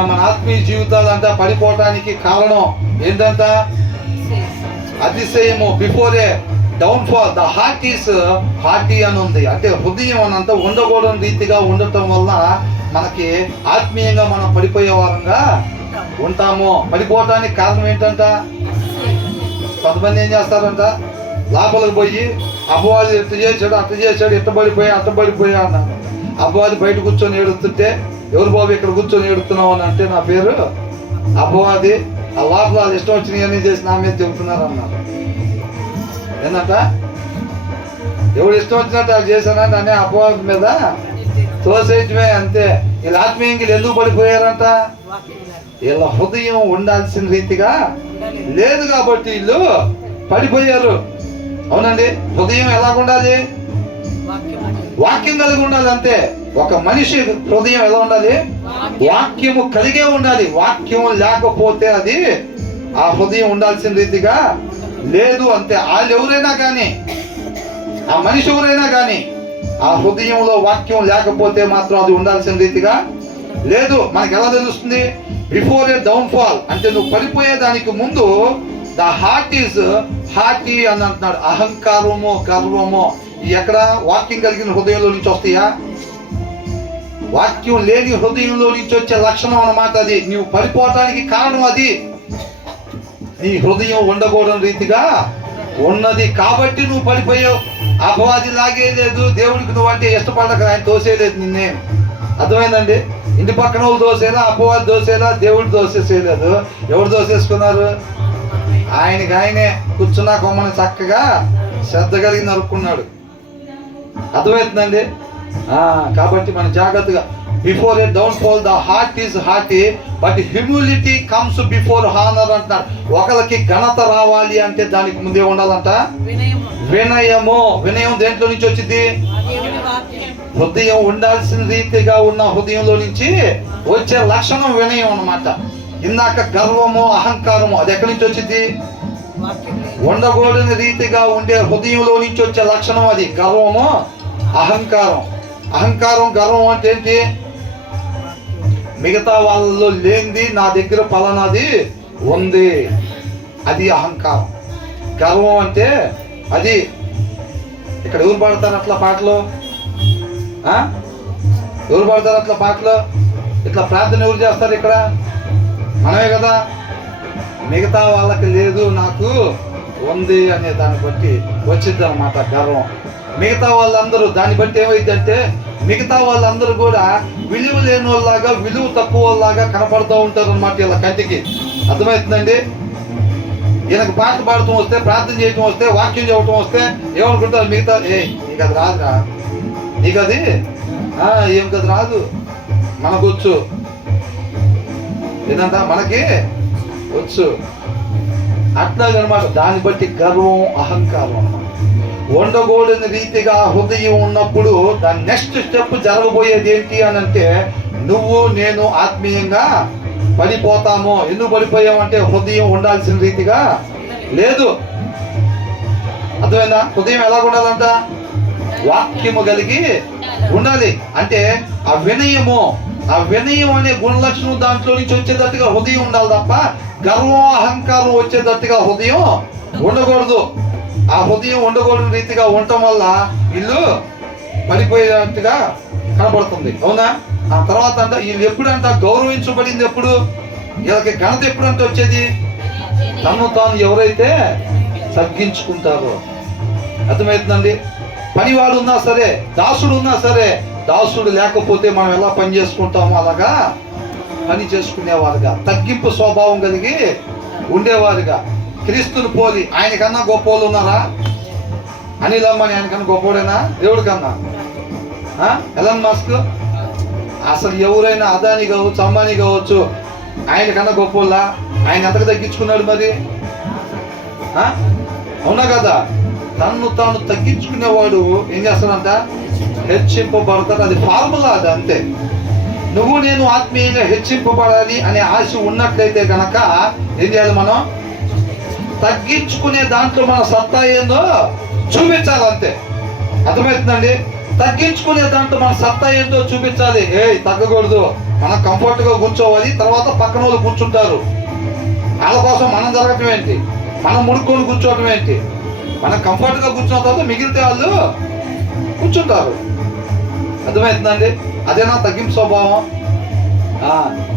మన ఆత్మీయ జీవితాలంట పడిపోవటానికి కారణం ఏంటంట? అతిశయము. Before downfall, the heart is haughty అని ఉంది. అంటే హృదయం అనంత ఉండకూడని రీతిగా ఉండటం వల్ల మనకి ఆత్మీయంగా మనం పడిపోయే వారంగా ఉంటాము. పడిపోవటానికి కారణం ఏంటంట? కొంతమంది ఏం చేస్తారంట, లోపలికి పోయి అపవాది ఎట్ట చేశాడు అట్ట చేశాడు, ఎట్ట పడిపోయా అన్నాను. అపవాది బయట కూర్చొని ఏడుస్తుంటే, ఎవరు బాబు ఇక్కడ కూర్చొని ఏడుతున్నావు అని అంటే, నా పేరు అపవాది, ఆ లోపల ఇష్టం వచ్చినవన్నీ చేసి నా మీద చెబుతున్నారు అన్నారు. ఏంటంట, ఎవడు ఇష్టం వచ్చినట్టు వాళ్ళు చేశానంటే అనే అపవాది మీద తోసేయటమే అంతే. వీళ్ళు ఆత్మీయంగా ఎందుకు పడిపోయారంట? వీళ్ళ హృదయం ఉండాల్సిన రీతిగా లేదు కాబట్టి వీళ్ళు పడిపోయారు. అవునండి, హృదయం ఎలా ఉండాలి? వాక్యం కలిగి ఉండాలి. అంతే. ఒక మనిషి హృదయం ఎలా ఉండాలి? వాక్యము కలిగే ఉండాలి. వాక్యము లేకపోతే అది ఆ హృదయం ఉండాల్సిన రీతిగా లేదు. అంతే. వాళ్ళు ఎవరైనా కానీ, ఆ మనిషి ఎవరైనా కానీ, ఆ హృదయంలో వాక్యం లేకపోతే మాత్రం అది ఉండాల్సిన రీతిగా లేదు. మనకి ఎలా తెలుస్తుంది? బిఫోర్ ఏ డౌన్ఫాల్, అంటే నువ్వు పడిపోయేదానికి ముందు ద హార్ట్ ఈజ్ హార్టీ అని అంటున్నాడు. అహంకారము, గర్వము ఎక్కడ? వాక్యం కలిగిన హృదయంలో నుంచి వస్తాయా? వాక్యం లేని హృదయంలో నుంచి వచ్చే లక్షణం అన్నమాట అది. నువ్వు పడిపోవటానికి కారణం అది. నీ హృదయం ఉండకూడని రీతిగా ఉన్నది కాబట్టి నువ్వు పడిపోయావు. అపవాది లాగేయలేదు, దేవుడికి నువ్వు అంటే ఇష్టపడక ఆయన తోసేయలేదు నిన్నే. అర్థమైందండి? ఇంటి పక్కన వాళ్ళు దోసేలా, అపవాది దోసేలా, దేవుడు దోసేసేయలేదు. ఎవరు దోసేసుకున్నారు? ఆయనకి ఆయనే కూర్చున్నా కొమ్మని చక్కగా శ్రద్ధ కలిగి నరుక్కున్నాడు. అర్థమవుతుందండి? కాబట్టి మన జాగ్రత్తగా, before A downfall the heart is hearty but humility comes before honour అంటున్నాడు. ఒకరికి ఘనత రావాలి అంటే దానికి ముందే ఉండాలంట వినయము. వినయం దేంట్లో నుంచి వచ్చింది? హృదయం ఉండాల్సిన రీతిగా ఉన్న హృదయంలో నుంచి వచ్చే లక్షణం వినయం అన్నమాట. ఇందాక గర్వము, అహంకారము అది ఎక్కడి నుంచి వచ్చింది? ఉండకూడని రీతిగా ఉండే హృదయంలో నుంచి వచ్చే లక్షణం అది గర్వము, అహంకారం. అహంకారం, గర్వం అంటే ఏంటి? మిగతా వాళ్ళలో లేనిది నా దగ్గర పలానాది ఉంది, అది అహంకారం. గర్వం అంటే అది. ఇక్కడ ఎవరు పాడతారు అట్లా పాటలు? ఎవరు పాడతారు అట్లా పాటలు? ఇట్లా ప్రార్థన ఎవరు చేస్తారు? ఇక్కడ మనమే కదా. మిగతా వాళ్ళకి లేదు, నాకు ఉంది అనే దాన్ని బట్టి వచ్చింది అన్నమాట గర్వం. మిగతా వాళ్ళందరూ దాన్ని బట్టి ఏమైందంటే, మిగతా వాళ్ళందరూ కూడా విలువ లేని వాళ్ళలాగా, విలువ తక్కువ వాళ్ళలాగా కనపడుతూ ఉంటారు అన్నమాట ఇలా కంటికి. అర్థమవుతుందండి? ఈయనకు పాట పాడటం వస్తే, ప్రార్థన చేయటం వస్తే, వాక్యం చెప్పటం వస్తే ఏమనుకుంటారు మిగతా? నీకు అది రాదురా, నీకు అది ఏం కదా రాదు, మనకు వచ్చు. ఏంటంట? మనకి వచ్చు. అట్లాగనమాట. దాన్ని బట్టి గర్వం, అహంకారం అన్నమాట. ఉండకూడని రీతిగా హృదయం ఉన్నప్పుడు దాని నెక్స్ట్ స్టెప్ జరగబోయేది ఏంటి అని అంటే, నువ్వు నేను ఆత్మీయంగా పడిపోతాము. ఎందుకు పడిపోయామంటే హృదయం ఉండాల్సిన రీతిగా లేదు. అర్థమైందా? హృదయం ఎలా ఉండాలంట? వాక్యము కలిగి ఉండాలి. అంటే ఆ వినయము, ఆ వినయం అనే గుణలక్షణం దాంట్లో నుంచి వచ్చేటట్టుగా హృదయం ఉండాలి తప్ప గర్వం, అహంకారం వచ్చేటట్టుగా హృదయం ఉండకూడదు. ఆ హృదయం ఉండకూడని రీతిగా ఉండటం వల్ల ఇల్లు పడిపోయేటట్టుగా కనబడుతుంది. అవునా? ఆ తర్వాత అంట వీళ్ళు ఎప్పుడంట గౌరవించబడింది ఎప్పుడు? వీళ్ళకి ఘనత ఎప్పుడంటే వచ్చేది? తను తాను ఎవరైతే తగ్గించుకుంటారో. అర్థమవుతుందండి? పనివాడు ఉన్నా సరే, దాసుడు ఉన్నా సరే, దాసుడు లేకపోతే మనం ఎలా పని చేసుకుంటామో అలాగా పని చేసుకునేవారుగా, తగ్గింపు స్వభావం కలిగి ఉండేవారుగా, క్రీస్తుని పోలి. ఆయనకన్నా గొప్ప వాళ్ళు ఉన్నారా? అనిల్ అంబానీ ఆయనకన్నా గొప్పవాడేనా దేవుడి కన్నా? ఎలాన్ మస్క్, అసలు ఎవరైనా అదాని కావచ్చు, అంబానీ కావచ్చు, ఆయనకన్నా గొప్ప? ఆయన ఎంతకు తగ్గించుకున్నాడు మరి? అవునా కదా? తన్ను తాను తగ్గించుకునేవాడు ఏం చేస్తాడంట? హెచ్చింపబడతాడు. అది ఫార్ములా, అది అంతే. నువ్వు నేను ఆత్మీయంగా హెచ్చింపబడాలి అనే ఆశ ఉన్నట్లయితే కనుక ఏం చేయాలి? మనం తగ్గించుకునే దాంట్లో మన సత్తా ఏందో చూపించాలి, అంతే. అర్థమవుతుందండి? తగ్గించుకునే దాంట్లో మన సత్తా ఏందో చూపించాలి. తగ్గకూడదు, మనం కంఫర్ట్గా కూర్చోవాలి. తర్వాత పక్కన వాళ్ళు కూర్చుంటారు, వాళ్ళ కోసం మనం జరగటం ఏంటి? మనం ముడుక్కొని కూర్చోవటం ఏంటి? మనం కంఫర్ట్గా కూర్చున్న తర్వాత మిగిలితే వాళ్ళు కూర్చుంటారు. అర్థమవుతుందండి? అదేనా తగ్గింపు స్వభావం?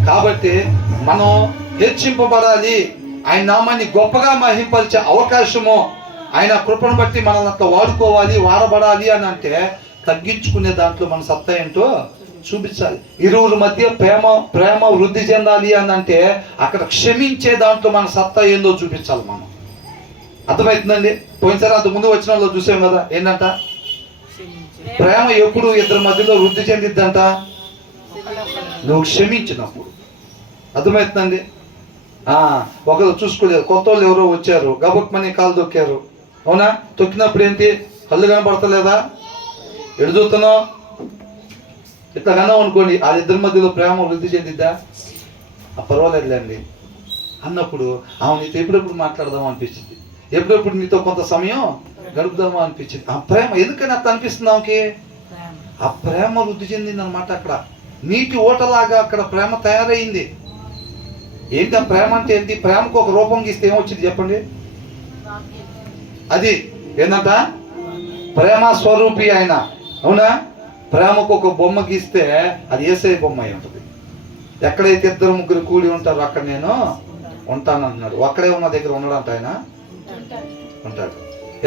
కాబట్టి మనం హెచ్చింపబడాలి, ఆయన నామాన్ని గొప్పగా మహింపరిచే అవకాశము, ఆయన కృపను బట్టి మనల్ని అట్లా వాడుకోవాలి, వాడబడాలి అని అంటే తగ్గించుకునే దాంట్లో మన సత్తా ఏంటో చూపించాలి. ఇరువురి మధ్య ప్రేమ వృద్ధి చెందాలి అని అంటే అక్కడ క్షమించే దాంట్లో మన సత్తా ఏందో చూపించాలి మనం. అర్థమవుతుందండి? పోయినసారి అంత ముందు వచ్చిన వాళ్ళు చూసాం కదా, ఏంటంట ప్రేమ ఎప్పుడు ఇద్దరి మధ్యలో వృద్ధి చెందిద్దంట నువ్వు క్షమించినప్పుడు. అర్థమవుతుందండి? ఒకరు చూసుకోలేదు, కొత్త వాళ్ళు ఎవరో వచ్చారు, గబుక్మని కాలు తొక్కారు. అవునా? తొక్కినప్పుడు ఏంటి, కళ్ళు కనపడతలేదా? ఎడు చూస్తున్నావు? ఇట్లా కన్నావు అనుకోండి, వాళ్ళిద్దరి మధ్యలో ప్రేమ వృద్ధి చెందిద్దా? పర్వాలేదులేండి అన్నప్పుడు ఆమె నీతో ఎప్పుడెప్పుడు మాట్లాడదామా అనిపించింది, ఎప్పుడెప్పుడు నీతో కొంత సమయం గడుపుదామా అనిపించింది. ఆ ప్రేమ ఎందుకని అట్లా అనిపిస్తుంది ఆమెకి? ఆ ప్రేమ వృద్ధి చెందింది అనమాట. అక్కడ నీటి ఓటలాగా అక్కడ ప్రేమ తయారైంది. ఏంటి ఆ ప్రేమ అంటే ఏంటి? ప్రేమకు ఒక రూపం గీస్తే ఏమొచ్చింది చెప్పండి? అది ఏంటంట? ప్రేమ స్వరూపి ఆయన. అవునా? ప్రేమకు ఒక బొమ్మ గీస్తే అది యేసయ్య బొమ్మ అయి ఉంటుంది. ఎక్కడైతే ఇద్దరు ముగ్గురు కూడి ఉంటారో అక్కడ నేను ఉంటాను అంటున్నాడు. ఒక్కడే ఉన్న దగ్గర ఉన్నాడంట ఆయన, ఉంటాడు.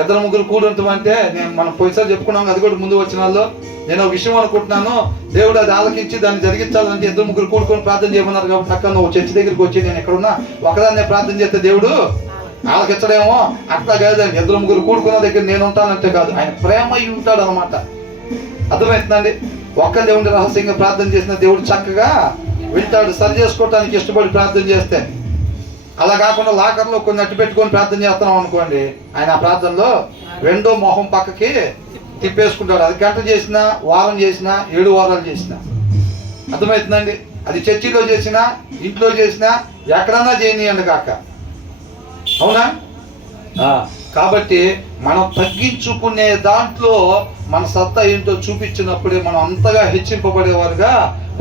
ఇద్దరు ముగ్గురు కూడి ఉంటామంటే మనం పోయిసారి చెప్పుకున్నాం, అది కూడా ముందు వచ్చిన వాళ్ళు. నేను ఒక విషయం అనుకుంటున్నాను, దేవుడు అది ఆలకించి దాన్ని జరిగించాలంటే ఇద్దరు ముగ్గురు కూడుకొని ప్రార్థన చేయమన్నారు. కాబట్టి అక్కడ నువ్వు చర్చి దగ్గరికి వచ్చి నేను ఎక్కడున్నా ఒకదాన్నే ప్రార్థన చేస్తే దేవుడు ఆలకించడేమో, అట్లా కాదండి. ఇద్దరు ముగ్గురు కూడుకున్న దగ్గర నేను ఉంటానంటే కాదు, ఆయన ప్రేమ అయి ఉంటాడు అనమాట. అర్థమవుతుందండి? ఒక్క దేవుడిని రహస్యంగా ప్రార్థన చేసిన దేవుడు చక్కగా వింటాడు, సరి చేసుకోవటానికి ఇష్టపడి ప్రార్థన చేస్తే. అలా కాకుండా లాకర్లో కొన్ని అట్టు పెట్టుకొని ప్రార్థన చేస్తున్నాం అనుకోండి, ఆయన ఆ ప్రార్థనలో రెండో మొహం పక్కకి తిప్పేసుకుంటాడు. అది గంట చేసినా, వారం చేసినా, 7 వారాలు చేసినా. అర్థమవుతుందండి? అది చర్చిలో చేసినా, ఇంట్లో చేసినా, ఎక్కడన్నా చేయనియండి కాక. అవునా? కాబట్టి మనం తగ్గించుకునే దాంట్లో మన సత్తా ఏంటో చూపించినప్పుడే మనం అంతగా హెచ్చింపబడేవారుగా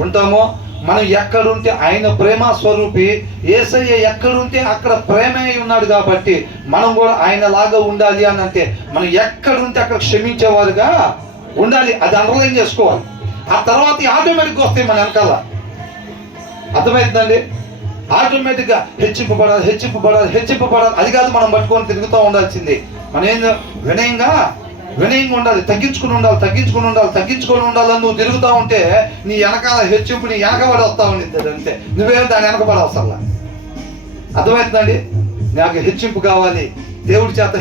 ఉంటాము. మనం ఎక్కడుంటే ఆయన ప్రేమ స్వరూపి, యేసయ్య ఎక్కడుంటే అక్కడ ప్రేమే ఉన్నాడు. కాబట్టి మనం కూడా ఆయన లాగా ఉండాలి అని అంటే మనం ఎక్కడుంటే అక్కడ క్షమించేవారుగా ఉండాలి. అది అండర్లైన్ చేసుకోవాలి. ఆ తర్వాత ఆటోమేటిక్గా వస్తాయి మన వెనకాల. అర్థమవుతుందండి? ఆటోమేటిక్గా హెచ్చింపబడాలి, హెచ్చింపబడాలి, హెచ్చింపబడాలి. అది కాదు మనం పట్టుకొని తిరుగుతూ ఉండాల్సింది. మనం ఏం వినయంగా ఉండాలి, తగ్గించుకుని ఉండాలని నువ్వు తిరుగుతూ ఉంటే నీ వెనకాల హెచ్చింపు నీ వెనకబడి వస్తూ ఉండిద్ది. అంతే, నువ్వేం దాని వెనకబడవసరలా. అర్థమవుతుందండి? నాకు హెచ్చింపు కావాలి, దేవుడి చేత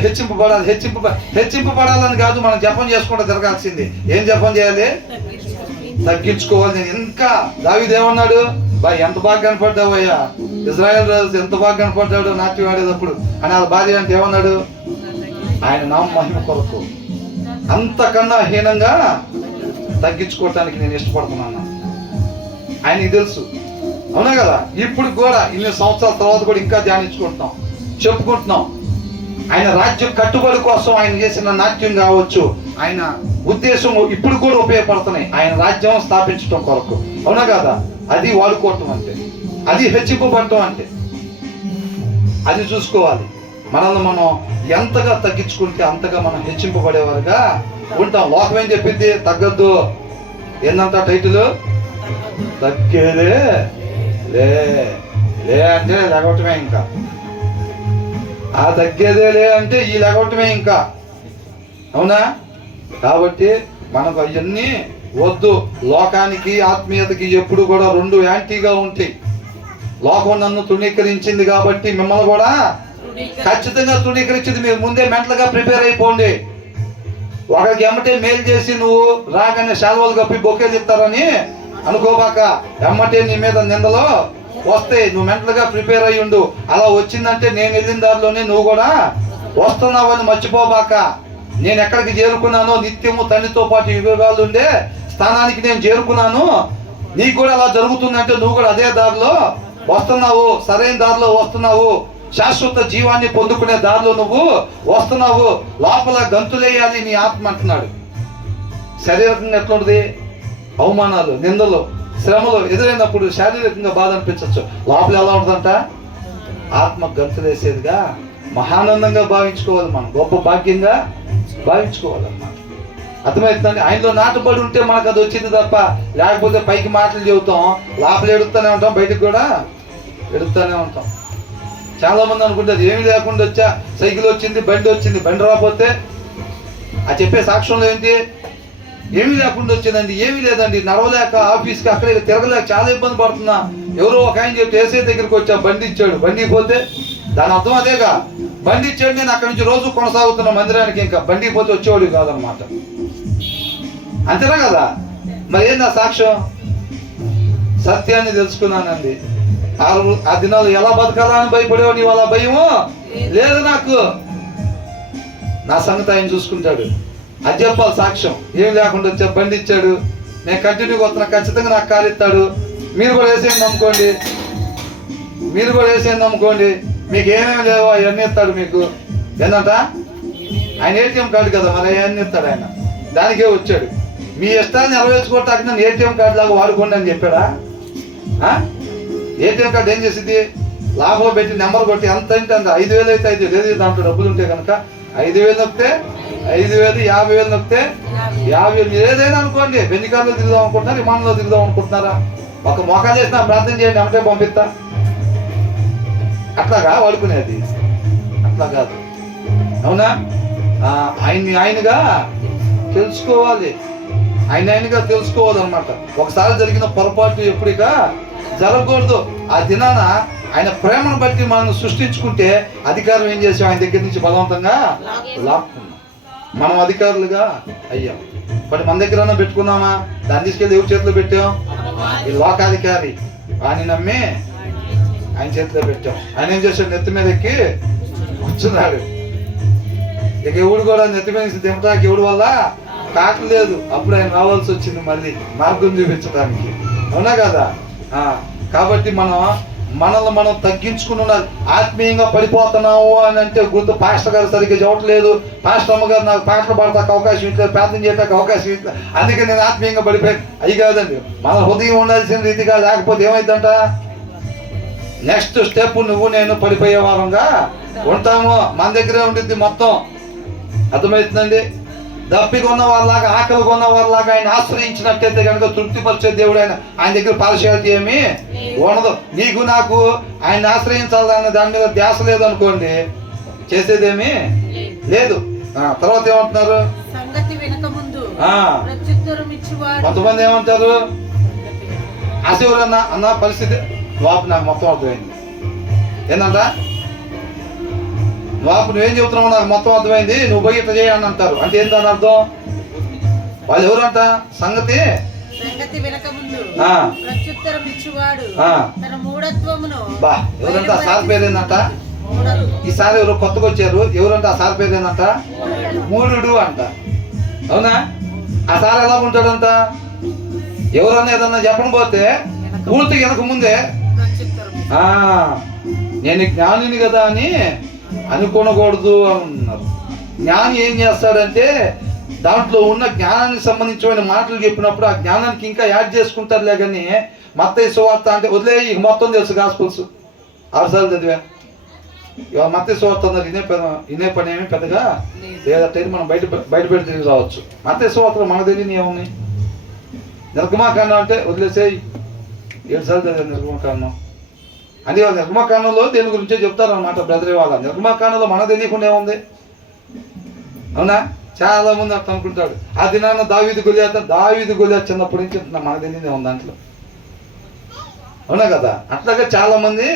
హెచ్చింపబడాలని కాదు మనం జపం చేసుకుంటూ తిరగాల్సింది. ఏం జపం చేయాలి? తగ్గించుకోవాలి. నేను ఇంకా దావీదు ఏమన్నాడు? ఎంత బాగా కనపడ్డావు అయ్యా, ఇజ్రాయెల్ రాజు ఎంత బాగా కనపడ్డాడు నాట్యం ఆడేటప్పుడు అని వాళ్ళ భార్య అంటే ఏమన్నాడు? ఆయన నామ మహిమ కొరకు అంతకన్నా హీనంగా తగ్గించుకోవటానికి నేను ఇష్టపడుతున్నాను. ఆయనకి తెలుసు. అవునా కదా? ఇప్పుడు కూడా ఇన్ని సంవత్సరాల తర్వాత కూడా ఇంకా ధ్యానించుకుంటున్నాం, చెప్పుకుంటున్నాం. ఆయన రాజ్యం కట్టుబడి కోసం ఆయన చేసిన నాట్యం కావచ్చు, ఆయన ఉద్దేశం ఇప్పుడు కూడా ఉపయోగపడుతున్నాయి ఆయన రాజ్యం స్థాపించడం కొరకు. అవునా కదా? అది వాడుకోవటం అంటే, అది హెచ్చింపబడటం అంటే. అది చూసుకోవాలి. మనల్ని మనం ఎంతగా తగ్గించుకుంటే అంతగా మనం హెచ్చింపబడేవారుగా ఉంటాం. లోకం ఏం చెప్పింది? తగ్గద్దు. ఏందంట టైటిల్? తగ్గేదే లే అంటే లేగవటమే. ఇంకా ఆ తగ్గేదే లే అంటే ఈ లేగవటమే ఇంకా. అవునా? కాబట్టి మనకు అవన్నీ వద్దు. లోకానికి ఆత్మీయతకి ఎప్పుడు కూడా 2 యాంటీగా ఉంటాయి. లోకం నన్ను తృణీకరించింది కాబట్టి మిమ్మల్ని కూడా ఖచ్చితంగా తృణీకరించింది. మీరు ముందే మెంటల్గా ప్రిపేర్ అయిపోండి. ఒకరికి ఎమ్మటే మేలు చేసి నువ్వు రాగానే శాల్వాలు కప్పి బొకేలు ఇస్తారని అనుకోబాక. ఎమ్మటే నీ మీద నిందలో వస్తాయి. నువ్వు మెంటల్గా ప్రిపేర్ అయ్యి ఉండు. అలా వచ్చిందంటే నేను వెళ్ళిన దారిలోనే నువ్వు కూడా వస్తున్నావని మర్చిపోబాక. నేను ఎక్కడికి చేరుకున్నానో, నిత్యము తండ్రితో పాటు యుగాలు ఉండే స్థానానికి నేను చేరుకున్నాను. నీకు కూడా అలా జరుగుతుందంటే నువ్వు కూడా అదే దారిలో వస్తున్నావు, సరైన దారిలో వస్తున్నావు, శాశ్వత జీవాన్ని పొందుకునే దారిలో నువ్వు వస్తున్నావు. లోపల గంతులేయాలి నీ ఆత్మ అంటున్నాడు. శారీరకంగా ఎట్లుంటుంది? అవమానాలు, నిందలు, శ్రమలు ఎదురైనప్పుడు శారీరకంగా బాధ అనిపించవచ్చు. లోపల ఎలా ఉంటుందంట? ఆత్మ గంతులేసేదిగా మహానందంగా భావించుకోవాలి, మనం గొప్ప భాగ్యంగా భావించుకోవాలన్నమాట. అర్థమవుతుందండి? ఆయనలో నాటుబడి ఉంటే మనకు అది వచ్చింది తప్ప, లేకపోతే పైకి మాటలు చెబుతాం, లోపల ఎడుతూనే ఉంటాం, బయటకు కూడా ఎడుతూనే ఉంటాం. చాలా మంది అనుకుంటారు ఏమీ లేకుండా వచ్చా, సైకిల్ వచ్చింది, బండి రాకపోతే ఆ చెప్పే సాక్ష్యంలో ఏంటి? ఏమీ లేకుండా వచ్చిందండి, ఏమీ లేదండి, నడవలేక ఆఫీస్కి అక్కడే తిరగలేక చాలా ఇబ్బంది పడుతున్నా. ఎవరో ఒక ఆయన చెప్తే ఏసీ దగ్గరికి వచ్చా, బండి ఇచ్చాడు. బండి పోతే దాని అర్థం అదేగా, బండి ఇచ్చాడు, నేను అక్కడి నుంచి రోజు కొనసాగుతున్న మందిరానికి, ఇంకా బండి పోతే వచ్చేవాడు కాదనమాట. అంతేనా కదా? మరి ఏంది ఆ సాక్ష్యం? సత్యాన్ని తెలుసుకున్నానండి. ఆ దినాలు ఎలా బతకాలా అని భయపడేవాడు, నీ వాళ్ళ భయము లేదు నాకు. నా సంగతి ఆయన చూసుకుంటాడు. అది చెప్పాలి సాక్ష్యం. ఏం లేకుండా వచ్చా, బండి ఇచ్చాడు, నేను కంటిన్యూగా వస్తున్నా, ఖచ్చితంగా నాకు కాలు ఇస్తాడు. మీరు కూడా వేసేయండి నమ్ముకోండి, మీకు ఏమేమి లేవో అవన్నీ ఇస్తాడు. మీకు ఏంటంట? ఆయన ఏటీఎం కార్డు కదా, మరి అవన్నీ ఇస్తాడు ఆయన. దానికే వచ్చాడు. మీ ఇష్టాన్ని నెరవేర్చుకోవటానికి నన్ను ఏటీఎం కార్డు లాగా వాడుకోండి అని చెప్పాడా? ఏటీఎం కార్డు ఏం చేసింది? లాభంలో పెట్టి నెంబర్ కొట్టి ఎంత అంటే అంత, 5,000 అయితే 5,000 లేదు, దాంట్లో డబ్బులు ఉంటే కనుక 5,000 నొక్కితే 5,000, 50,000 నొక్కితే 50,000. మీరు ఏదైనా అనుకోండి, బెంజికారులో తిరుగుదాం అనుకుంటున్నారా, విమానంలో తిరుగుదాం అనుకుంటున్నారా, ఒక మోకాలు చేసిన ప్రార్థన చేయండి, అమ్మటే పంపిస్తా. అట్లాగా వాడుకునేది, అట్లా కాదు. అవునా? ఆయనగా తెలుసుకోవాలి, ఆయనగా తెలుసుకోవాలన్నమాట. ఒకసారి జరిగిన పొరపాటు ఎప్పుడిక జరగకూడదు. ఆ దినాన ఆయన ప్రేమను బట్టి మనం సృష్టించుకుంటే అధికారం ఏం చేసాం? ఆయన దగ్గర నుంచి బలవంతంగా లాక్కున్నాం. మనం అధికారులుగా అయ్యాం. మరి మన దగ్గర పెట్టుకున్నామా? దాన్ని తీసుకెళ్ళి ఎవరి చేతిలో పెట్టాం? ఈ లోకాధికారి ఆయన నమ్మి ఆయన చేతిలో పెట్టాం. ఆయన ఏం చేశాడు? నెత్తి మీద ఎక్కి కూర్చున్నాడు. ఇక ఎవడు కూడా నెత్తి మీద దింపడానికి ఎవడు వల్ల కాకలేదు. అప్పుడు ఆయన రావాల్సి వచ్చింది మళ్ళీ మార్గం చూపించడానికి. అవునా కదా? కాబట్టి మనల్ని మనం తగ్గించుకుని ఉండాలి. ఆత్మీయంగా పడిపోతున్నాము అని అంటే గుర్తు, పాస్టర్ గారు సరిగ్గా చెప్పట్లేదు, పాస్టర్ అమ్మగారు నాకు పాటలు పాడతాకు అవకాశం ఇట్లేదు, ప్రార్థన చేయడానికి అవకాశం ఇట్లేదు, అందుకే నేను ఆత్మీయంగా పడిపోయాను. అవి కాదండి, మన హృదయం ఉండాల్సిన రీతిగా. లేకపోతే ఏమైందంట? నెక్స్ట్ స్టెప్ నువ్వు నేను పడిపోయే వారంగా ఉంటాము. మన దగ్గరే ఉంటుంది మొత్తం. అర్థమవుతుందండి? దప్పికొన్న వాళ్ళలాగా, ఆకలి కొన్న వాళ్ళలాగా ఆయన ఆశ్రయించినట్టయితే కనుక తృప్తిపరిచే దేవుడు ఆయన దగ్గర పార్షియాలిటీ ఏమి ఉండదు. నీకు నాకు ఆయన ఆశ్రయించాలన్న దాని మీద ధ్యాస లేదు అనుకోండి, చేసేదేమీ లేదు. తర్వాత ఏమంటున్నారు? కొంతమంది ఏమంటారు? ఆశీర్వాదన్న అన్న పరిస్థితి వాపు నాకు మొత్తం అర్థమైంది. ఏంటంట? వాపు నువ్వేం చెబుతున్నావు నాకు మొత్తం అర్థమైంది, నువ్వు పోయి ఇట్లా చేయని అంటారు. అంటే ఏంటని అర్థం? వాళ్ళు ఎవరంట? సంగతి ఎవరంట? సార్ పేరేందంట? ఈసారి ఎవరు కొత్తగా వచ్చారు, ఎవరంట? ఆ సార్ పేరేందంట? మూఢుడు అంట. అవునా? ఆ సార్ ఎలా ఉంటాడంట? ఎవరన్నా ఏదన్నా చెప్పని పోతే పూర్తి వెనక ముందే నేను జ్ఞానిని కదా అని అనుకోనకూడదు అన్నారు. జ్ఞాని ఏం చేస్తాడంటే దాంట్లో ఉన్న జ్ఞానానికి సంబంధించిన మాటలు చెప్పినప్పుడు ఆ జ్ఞానానికి ఇంకా యాడ్ చేసుకుంటారులే. కానీ మత్తయి సువార్త అంటే వదిలే, ఇక మొత్తం తెలుసు గాస్పుల్స్ 6 సార్లు చదివా. ఇవాళ మత్తయి సువార్త అన్నారు, ఇనే పని ఏమి పెద్దగా లేదంటే మనం బయట తిరిగి రావచ్చు. మత్తయి సువార్తలో మన తెలియని ఏముంది? నిర్గమాకాండం అంటే వదిలేసేయి, 7 సార్లు చదివా నిర్గమాకాండం. అని వాళ్ళ నిర్గమాకాండంలో దేని గురించే చెప్తారనమాట బ్రదరే వాళ్ళ. నిర్గమాకాండంలో మన తెలియకుండా ఏముంది? అవునా? చాలా మంది అట్లా అనుకుంటాడు. ఆ దినాన్న దావీదు గొలియాత్ చిన్నప్పటి నుంచి మన తెలియదే ఉంది దాంట్లో. అవునా కదా? అట్లాగా చాలా మంది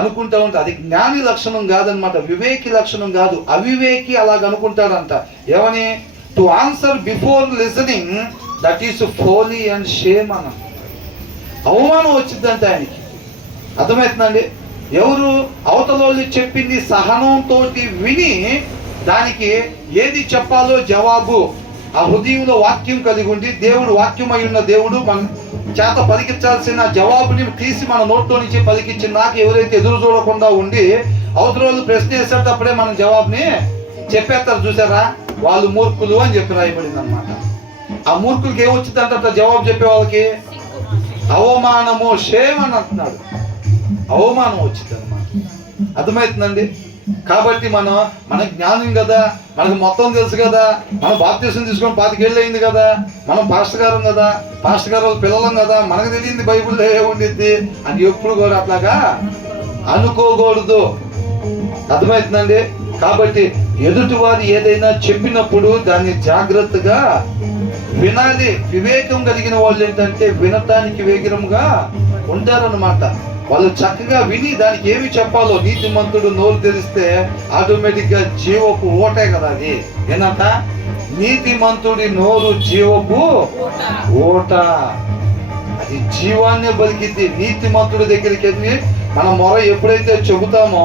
అనుకుంటా ఉంటారు. అది జ్ఞాని లక్షణం కాదనమాట, వివేకి లక్షణం కాదు, అవివేకి అలాగ అనుకుంటాడంట. ఏమని? To answer before listening, that is Foley and shame అన్న. అవమానం వచ్చిందంట ఆయనకి. అర్థమవుతుందండి? ఎవరు? అవతలోళ్ళు చెప్పింది సహనంతో విని దానికి ఏది చెప్పాలో జవాబు ఆ హృదయంలో వాక్యం కలిగి ఉండి, దేవుడు వాక్యం అయి ఉన్న దేవుడు మన చేత పలికించాల్సిన జవాబుని తీసి మన నోట్లో నుంచి పలికించిన నాకు ఎవరైతే ఎదురు చూడకుండా ఉండి అవతల ప్రశ్న వేసేటప్పుడే మన జవాబుని చెప్పేస్తారు చూసారా, వాళ్ళు మూర్ఖులు అని చెప్పి రాయబడింది అనమాట. ఆ మూర్ఖులకి ఏమొచ్చిందంటే అట్లా జవాబు చెప్పే వాళ్ళకి అవమానము, షేమ్ అని అంటున్నాడు. అవమానం వచ్చింది అనమాట. అర్థమవుతుందండి? కాబట్టి మన జ్ఞానం కదా, మనకు మొత్తం తెలుసు కదా, మనం బాప్తీసం తీసుకొని 25 ఏళ్ళు అయింది కదా, మనం పాస్టర్ గారు కదా, పాస్టర్ గారు వాళ్ళ పిల్లలం కదా, మనకు తెలియంది బైబిల్లో ఏముండిద్ది అని ఎప్పుడు కూడా అట్లాగా అనుకోకూడదు. అర్థమవుతుందండి? కాబట్టి ఎదుటి వారు ఏదైనా చెప్పినప్పుడు దాన్ని జాగ్రత్తగా వినాలి. వివేకం కలిగిన వాళ్ళు ఏంటంటే వినటానికి వేగిరంగా ఉంటారన్నమాట. వాళ్ళు చక్కగా విని దానికి ఏమి చెప్పాలో, నీతిమంతుడు నోరు తెరిస్తే ఆటోమేటిక్గా జీవపు ఓటే కదా అది. ఏంటంట? నీతిమంతుడి నోరు జీవపు ఓట, అది జీవాన్ని బలికిద్ది. నీతిమంతుడి దగ్గరికి వెళ్ళి మన మొర ఎప్పుడైతే చెబుతామో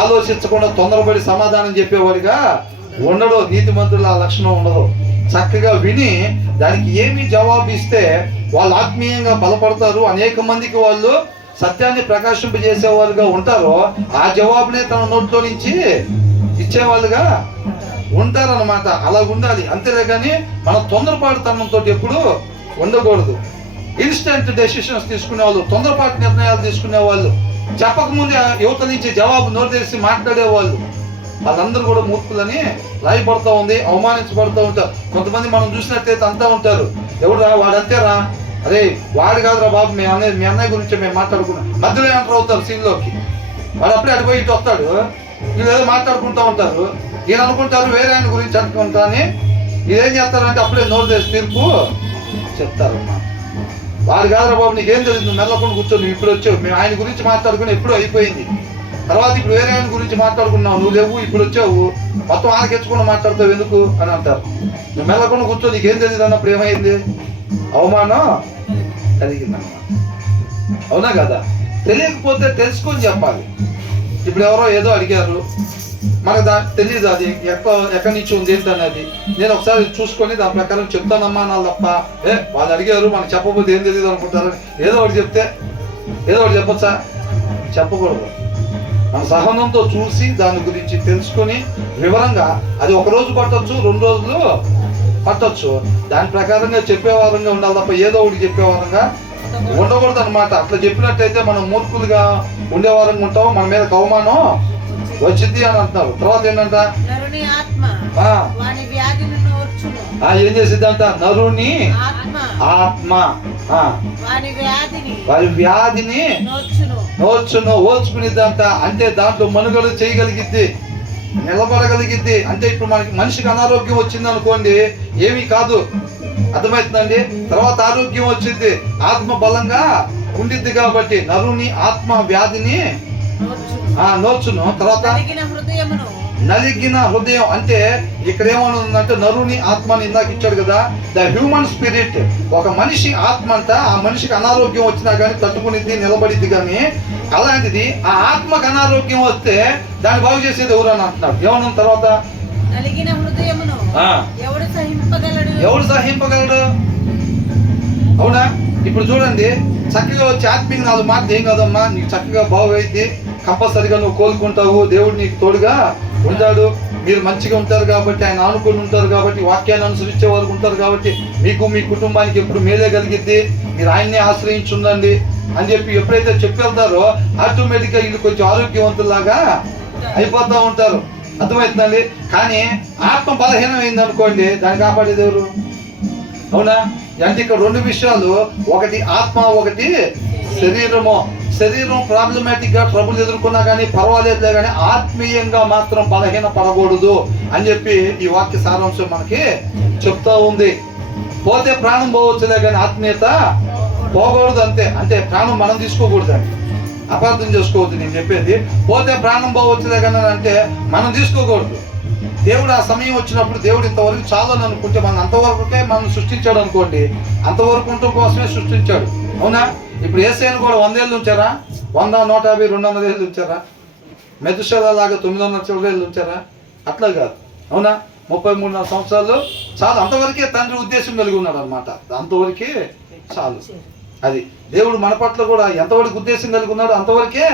ఆలోచించకుండా తొందరపడి సమాధానం చెప్పేవాడిగా ఉండడు. నీతిమంతుడు ఆ లక్షణం ఉండదు. చక్కగా విని దానికి ఏమి జవాబు ఇస్తే వాళ్ళు ఆత్మీయంగా బలపడతారు. అనేక మందికి వాళ్ళు సత్యాన్ని ప్రకాశింపజేసేవారుగా ఉంటారు. ఆ జవాబునే తన నోట్లో నుంచి ఇచ్చేవాళ్ళుగా ఉంటారన్నమాట. అలా ఉండాలి. అంతేలే కానీ మన తొందరపాటుతనంతో ఎప్పుడు ఉండకూడదు. ఇన్స్టెంట్ డెసిషన్స్ తీసుకునే వాళ్ళు, తొందరపాటు నిర్ణయాలు తీసుకునే వాళ్ళు, చెప్పకముందే యువత నుంచి జవాబు నోరు తెరిచి మాట్లాడేవాళ్ళు, వాళ్ళందరూ కూడా మూర్ఖులని రాయబడుతూ ఉంది, అవమానించబడుతూ ఉంటారు. కొంతమంది మనం చూసినట్టయితే అంతా ఉంటారు, ఎవడురా వాడంతేరా, అరే వాడు కాదురా బాబు, మీ అన్నయ్య గురించి మేము మాట్లాడుకున్నాం. మధ్యలో ఎంటర్ అవుతారు సీన్లోకి. వాడు అప్పుడే అటు పోయి ఇటు వస్తాడు, వీళ్ళు ఏదో మాట్లాడుకుంటూ ఉంటారు. ఈయన అనుకుంటారు వేరే ఆయన గురించి అనుకుంటా అని, ఇదేం చేస్తారంటే అప్పుడే నోరు తెరిచి తీర్పు చెప్తారు. వాడు కాదురా బాబు, నీకేం తెలియదు, నువ్వు మెల్లకుండా కూర్చొని ఇప్పుడు వచ్చావు, మేము ఆయన గురించి మాట్లాడుకుని ఎప్పుడూ అయిపోయింది, తర్వాత ఇప్పుడు వేరే ఆయన గురించి మాట్లాడుకున్నావు, నువ్వు లేవు ఇప్పుడు వచ్చావు, మొత్తం ఆనకెచ్చుకుండా మాట్లాడతావు ఎందుకు అని అంటారు. నువ్వు మెల్లకుండా కూర్చో, నీకేం తెలియదు అన్నప్పుడు ఏమైంది? అవమానం కలిగిందన్నమాట. అవునా కదా? తెలియకపోతే తెలుసుకొని చెప్పాలి. ఇప్పుడు ఎవరో ఏదో అడిగారు, మనకు తెలియదు అది ఎక్కడి నుంచి ఉంది ఏంటనేది. నేను ఒకసారి చూసుకొని దాని ప్రకారం చెప్తానమ్మా అనాలి తప్ప, వాళ్ళు అడిగారు మనకు చెప్పబోతే ఏం తెలియదు అనుకుంటారని ఏదో ఒకటి చెప్తే ఏదో ఒకటి చెప్పొచ్చా? చెప్పకూడదు. మన సహనంతో చూసి దాని గురించి తెలుసుకొని వివరంగా, అది 1 రోజు పట్టొచ్చు, 2 రోజులు పట్టొచ్చు, దాని ప్రకారంగా చెప్పేవారంగా ఉండాలి తప్ప ఏదో ఒకటి చెప్పేవారంగా ఉండకూడదు అనమాట. అట్లా చెప్పినట్టయితే మనం మూర్ఖులుగా ఉండేవారంగా ఉంటాం, మన మీద అవమానం వచ్చింది అని అంటున్నారు. తర్వాత ఏంటంట? ఏం చేసిద్దంట? నరుని ఆత్మ వారి వ్యాధిని ఓర్చుకునిద్దంట. అంటే దాంట్లో మనుగడ చేయగలిగిద్ది, నిలబడగలిగిద్ది. అంటే ఇప్పుడు మనకి మనిషికి అనారోగ్యం వచ్చింది అనుకోండి, ఏమీ కాదు, అర్థమవుతుందండి. తర్వాత ఆరోగ్యం వచ్చింది, ఆత్మ బలంగా ఉండిద్ది. కాబట్టి నరుని ఆత్మ వ్యాధిని నోచును. తర్వాత నలిగిన హృదయం, అంటే ఇక్కడ ఏమనుందంటే నరుని ఆత్మని ఇందాక ఇచ్చాడు కదా, ద హ్యూమన్ స్పిరిట్. ఒక మనిషి ఆత్మ అంట, ఆ మనిషికి అనారోగ్యం వచ్చినా కానీ తట్టుకునిద్ది, నిలబడిద్ది. కానీ అలాంటిది ఆ ఆత్మకు అనారోగ్యం వస్తే దాన్ని బాగు చేసేది ఎవరని అంటున్నాడు. ఏమన్నా తర్వాత ఎవడు సహింపగలడు? అవునా? ఇప్పుడు చూడండి, చక్కగా వచ్చి ఆత్మీయ 4 మాటలు ఏం కాదమ్మా, నీకు చక్కగా బాగైద్ది, కంపల్సరిగా నువ్వు కోలుకుంటావు, దేవుడు నీకు తోడుగా ఉంటాడు, మీరు మంచిగా ఉంటారు కాబట్టి, ఆయన ఆనుకొని ఉంటారు కాబట్టి, వాక్యాన్ని అనుసరించే వాళ్ళు ఉంటారు కాబట్టి మీకు మీ కుటుంబానికి ఎప్పుడు మేలే కలిగిద్ది, మీరు ఆయన్నే ఆశ్రయించుండండి అని చెప్పి ఎప్పుడైతే చెప్పెళ్తారో ఆటోమేటిక్గా వీళ్ళు కొంచెం ఆరోగ్యవంతులాగా అయిపోతూ ఉంటారు. అర్థమవుతుందండి. కానీ ఆత్మ బలహీనమైంది అనుకోండి, దాన్ని కాపాడేది ఎవరు? అవునా? అంటే ఇక్కడ 2 విషయాలు, ఒకటి ఆత్మ, ఒకటి శరీరము. శరీరం ప్రాబ్లమాటిక్ గా ట్రబుల్ ఎదుర్కొన్నా కానీ పర్వాలేదులే, కానీ ఆత్మీయంగా మాత్రం బలహీన పడకూడదు అని చెప్పి ఈ వాక్య సారాంశం మనకి చెప్తా ఉంది. పోతే ప్రాణం పోవచ్చులే కానీ ఆత్మీయత పోకూడదు. అంతే. అంటే ప్రాణం మనం తీసుకోకూడదు అని అపార్థం చేసుకోవద్దు. నేను చెప్పేది పోతే ప్రాణం పోవచ్చులే కానీ అంటే మనం తీసుకోకూడదు. దేవుడు ఆ సమయం వచ్చినప్పుడు, దేవుడు ఇంతవరకు చాలని అనుకుంటే మనం అంతవరకే మనం సృష్టించాడు అనుకోండి, అంతవరకు ఉండటం కోసమే సృష్టించాడు. అవునా? ఇప్పుడు యేసయ్యను కూడా 100 ఏళ్ళు ఉంచారా? 100, 150, 200 ఏళ్ళు ఉంచారా? మెతుషెల లాగా 900 ఏళ్ళు ఉంచారా? అట్లా కాదు. అవునా? 33 సంవత్సరాలు చాలు. అంతవరకే తండ్రి ఉద్దేశం కలిగి ఉన్నాడు అనమాట. అంతవరకే చాలు. అది దేవుడు మన పట్ల కూడా ఎంతవరకు ఉద్దేశం కలిగి ఉన్నాడు అంతవరకే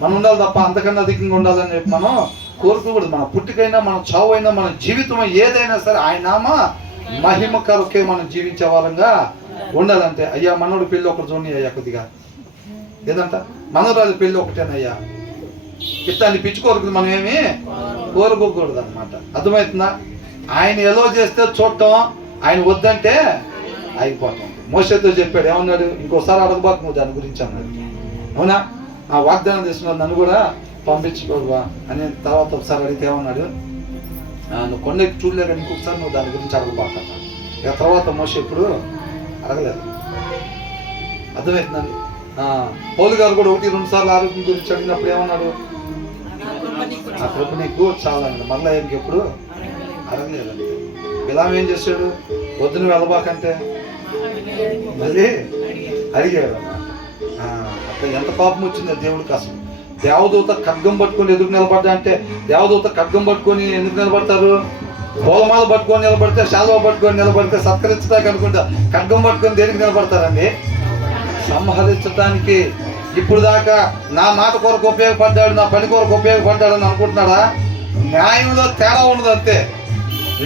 మనం ఉండాలి తప్ప అంతకన్నా అధికంగా ఉండాలని చెప్పి మనం కోరుకోకూడదు. మన పుట్టికైనా, మన చావు అయినా, మన జీవితం ఏదైనా సరే ఆయన నామ మహిమ కొరకే మనం జీవించే వారంగా ఉండాలంటే. అయ్యా మనోడు పెళ్ళి ఒకటి చూడండి అయ్యా, కొద్దిగా ఏదంట మనోరాజు పెళ్ళి ఒకటేనయ్యా, ఇట్లాంటి పిచ్చి కోరికలు మనం ఏమి కోరుకోకూడదు అనమాట. అర్థమవుతుందా? ఆయన ఎలా చేస్తే చూడటం, ఆయన వద్దంటే అయిపోతాం. మోషేతో చెప్పాడు, ఏమన్నాడు? ఇంకోసారి అడగబాకు నువ్వు దాని గురించి అన్నాడు. అవునా? ఆ వాగ్దానం తీసుకున్నాడు, నన్ను కూడా పంపించుకోవా అని. తర్వాత ఒకసారి అడిగితే ఏమన్నాడు? నువ్వు కొండకి చూడలే కానీ ఇంకొకసారి నువ్వు దాని గురించి అడగబాక. ఇక తర్వాత మోషే ఎప్పుడు అడగలేదు. అర్థమవుతుందండి? పౌలు గారు కూడా 1-2 సార్లు ఆరోగ్యం గురించి అడిగినప్పుడు ఏమన్నాడు? ఆ కృప నీకు చాలండి. మళ్ళీ ఇంకెప్పుడు అడగలేదండి. బిలాం ఏం చేశాడు? వద్దు నువ్వు వెళ్ళబాకంటే మళ్ళీ అడిగాడు అన్నమాట. అక్కడ ఎంత కోపం వచ్చిందో దేవుడికి అసలు. దేవదూత ఖడ్గం పట్టుకొని ఎదురు నిలబడ్డా అంటే, దేవదూత ఖడ్గం పట్టుకొని ఎందుకు నిలబడతారు? పూలమాల పట్టుకొని నిలబడితే, శాలువ పట్టుకొని నిలబడితే సత్కరించడానికి అనుకుంటా. ఖడ్గం పట్టుకొని దేనికి నిలబడతారండి? సంహరించడానికి. ఇప్పుడు దాకా నా మాట కొరకు ఉపయోగపడ్డాడు, నా పని కొరకు ఉపయోగపడ్డాడు అని అనుకుంటున్నాడా? న్యాయంలో తేడా ఉండదు అంతే.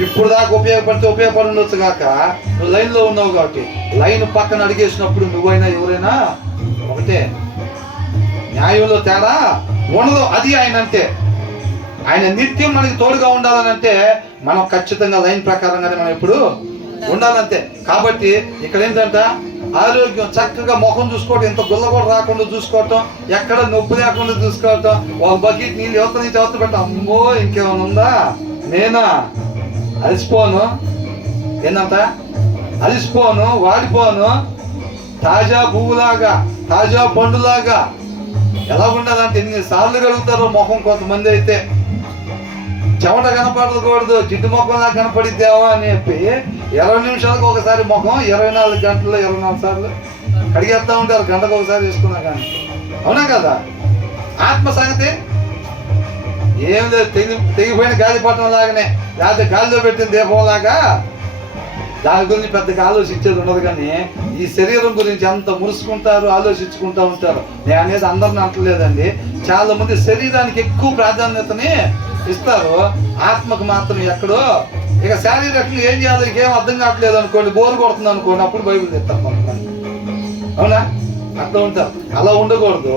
ఇప్పుడు దాకా ఉపయోగపడి ఉండొచ్చు కాక, నువ్వు లైన్లో ఉన్నావు కాబట్టి లైన్ పక్కన అడిగేసినప్పుడు నువ్వైనా ఎవరైనా ఒకటే. న్యాయంలో తేడా ఉండదు. అది ఆయన అంటే. ఆయన నిత్యం మనకి తోడుగా ఉండాలనంటే మనం ఖచ్చితంగా లైన్ ప్రకారంగానే మనం ఎప్పుడు ఉండాలంతే. కాబట్టి ఇక్కడ ఏంటంటే ఆరోగ్యం, చక్కగా ముఖం చూసుకోవటం, ఎంత గుల్ల కూడా రాకుండా చూసుకోవటం, ఎక్కడ నొప్పి లేకుండా చూసుకోవటం. ఒక బకెట్ నీళ్ళు ఎవరి నుంచి ఎవరి పెట్ట, అమ్మో ఇంకేమైనా ఉందా, నేనా అలసిపోను, ఏందంట అలసిపోను, వాడిపోను, తాజా పువ్వులాగా, తాజా పండులాగా. ఎలా ఉండాలంటే ఎన్నిసార్లు కడుగుతారో ముఖం కొంతమంది అయితే. చెమట కనపడకూడదు, జిడ్డు ముఖంలా కనపడిద్దావా అని చెప్పి 20 నిమిషాలకు ఒకసారి ముఖం 24 గంటల్లో 24 సార్లు కడిగేస్తా ఉంటారు, గంటకు ఒకసారి వేసుకున్నా కానీ. అవునా కదా? ఆత్మ సంగతి ఏం లేదు. తెగిపోయిన గాలిపటం లాగానే, లేకపోతే గాలిలో పెట్టిన దీపం లాగా. దాని గురించి పెద్దగా ఆలోచించేది ఉండదు. కానీ ఈ శరీరం గురించి ఎంత మురుసుకుంటారు, ఆలోచించుకుంటూ ఉంటారు. నేను అనేది అందరిని అంటలేదండి. చాలా మంది శరీరానికి ఎక్కువ ప్రాధాన్యతని ఇస్తారు, ఆత్మకు మాత్రం ఎక్కడో. ఇక శారీరకంగా ఏం చేయాలో ఇంకేం అర్థం కావట్లేదు అనుకోండి, బోరు కొడుతుంది అనుకోండి, అప్పుడు బైబిల్ తెస్తారు కొంతమంది. అవునా? అట్లా ఉంటారు. అలా ఉండకూడదు.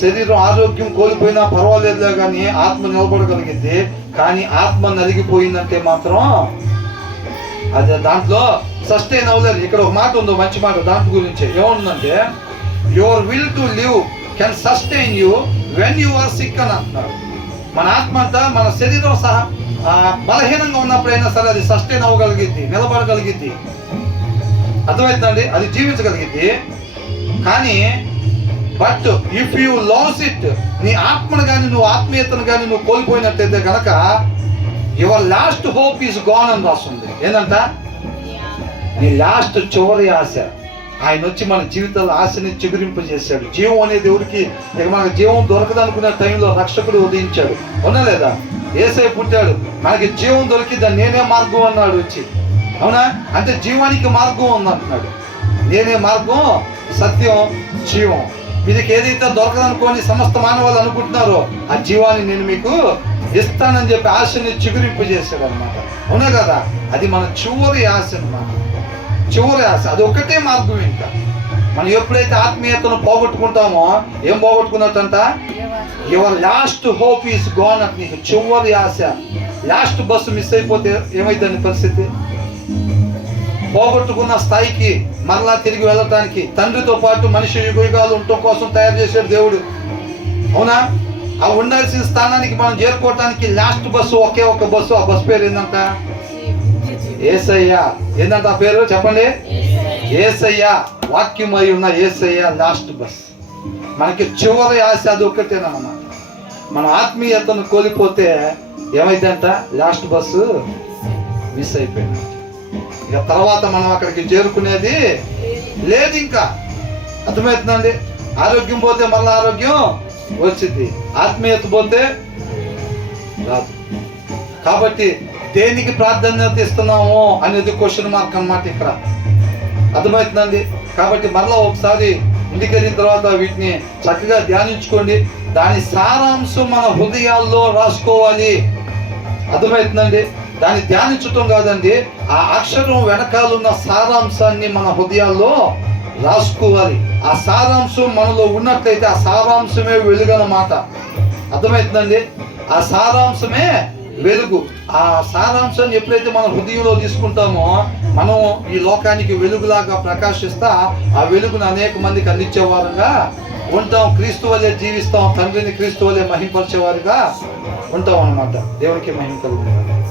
శరీరం ఆరోగ్యం కోల్పోయినా పర్వాలేదులే కానీ ఆత్మ నిలబడగలిగింది. కానీ ఆత్మ నలిగిపోయిందంటే మాత్రం అది దాంట్లో సస్టైన్ అవ్వలేదు. ఇక్కడ ఒక మాట ఉందో, మంచి మాట దాంట్ గురించి. ఏముందంటే, your will to live can sustain you when you are sick అని అంటున్నారు. మన ఆత్మ అంతా, మన శరీరం సహా బలహీనంగా ఉన్నప్పుడైనా సరే అది సస్టైన్ అవ్వగలిగిద్ది, నిలబడగలిగిద్ది. అర్థమవుతుందండి? అది జీవించగలిగిద్ది. కానీ but if you lose it, నీ ఆత్మను కానీ నువ్వు ఆత్మీయతను కానీ నువ్వు కోల్పోయినట్టయితే కనుక your last hope is gone అని రాస్తుంది. ఏంటంట? నీ లాస్ట్ చివరి ఆశ. ఆయన వచ్చి మన జీవితంలో ఆశని చిగురింపజేశాడు. జీవం అనేది ఎవరికి, ఇక మనకు జీవం దొరకదు అనుకునే టైంలో రక్షకుడు ఉదయించాడు. అవునా లేదా? యేసయ్య పుట్టాడు, మనకి జీవం దొరికిద్దని నేనే మార్గం అన్నాడు వచ్చి. అవునా? అంటే జీవానికి మార్గం ఉందంటున్నాడు. నేనే మార్గం, సత్యం, జీవం. మీకు ఏదైతే దొరకదనుకోని సమస్త మానవాళ్ళు అనుకుంటున్నారో ఆ జీవాన్ని నేను మీకు ఇస్తానని చెప్పి ఆశని చిగురింపజేశాడు అనమాట. అవునా కదా? అది మన చివరి ఆశ అనమాట. చివరి ఆశ, అది ఒకటే మార్గం. ఇంకా మనం ఎప్పుడైతే ఆత్మీయతను పోగొట్టుకుంటామో, ఏం పోగొట్టుకున్నట్టంట? Your last hope is gone అట్. నీకు చివరి ఆశ, లాస్ట్ బస్సు మిస్ అయిపోతే ఏమైందని పరిస్థితి? పోగొట్టుకున్న స్థాయికి మరలా తిరిగి వెళ్ళటానికి తండ్రితో పాటు మనిషి యుగాలు ఉండటం కోసం తయారు చేశాడు దేవుడు. అవునా? ఆ ఉండాల్సిన స్థానానికి మనం చేరుకోవటానికి లాస్ట్ బస్సు ఒకే ఒక బస్సు. ఆ బస్సు పేరు ఏంటంట? యేసయ్య. ఏంటంట ఆ పేరు? చెప్పండి. యేసయ్య. వాక్యమై ఉన్న యేసయ్య లాస్ట్ బస్. మనకి చివరి ఆశ అది ఒక్కటేనన్నమాట. మన ఆత్మీయతను కోల్పోతే ఏమైందంట? లాస్ట్ బస్సు మిస్ అయిపోయింది. ఇక తర్వాత మనం అక్కడికి చేరుకునేది లేదు ఇంకా. అర్థమవుతుందండి? ఆరోగ్యం పోతే మళ్ళీ ఆరోగ్యం వచ్చింది, ఆత్మీయత పోతే రాదు. కాబట్టి దేనికి ప్రాధాన్యత ఇస్తున్నాము అనేది క్వశ్చన్ మార్క్ అన్నమాట ఇక్కడ. అర్థమవుతుందండి? కాబట్టి మరలా ఒకసారి ఇంటికి వెళ్ళిన తర్వాత వీటిని చక్కగా ధ్యానించుకోండి. దాని సారాంశం మన హృదయాల్లో రాసుకోవాలి. అర్థమవుతుందండి? దాన్ని ధ్యానించటం కాదండి, ఆ అక్షరం వెనకాలన్న సారాంశాన్ని మన హృదయాల్లో రాసుకోవాలి. ఆ సారాంశం మనలో ఉన్నట్లయితే ఆ సారాంశమే వెలుగన్నమాట. అర్థమవుతుందండి? ఆ సారాంశమే వెలుగు. ఆ సారాంశాన్ని ఎప్పుడైతే మనం హృదయంలో తీసుకుంటామో మనం ఈ లోకానికి వెలుగులాగా ప్రకాశిస్తా ఆ వెలుగును అనేక మందికి అందించేవారుగా ఉంటాం. క్రీస్తు వలె జీవిస్తాం, తండ్రిని క్రీస్తు వలె మహింపరిచేవారుగా ఉంటాం అన్నమాట. దేవునికి మహిమ కలుగుతుంది.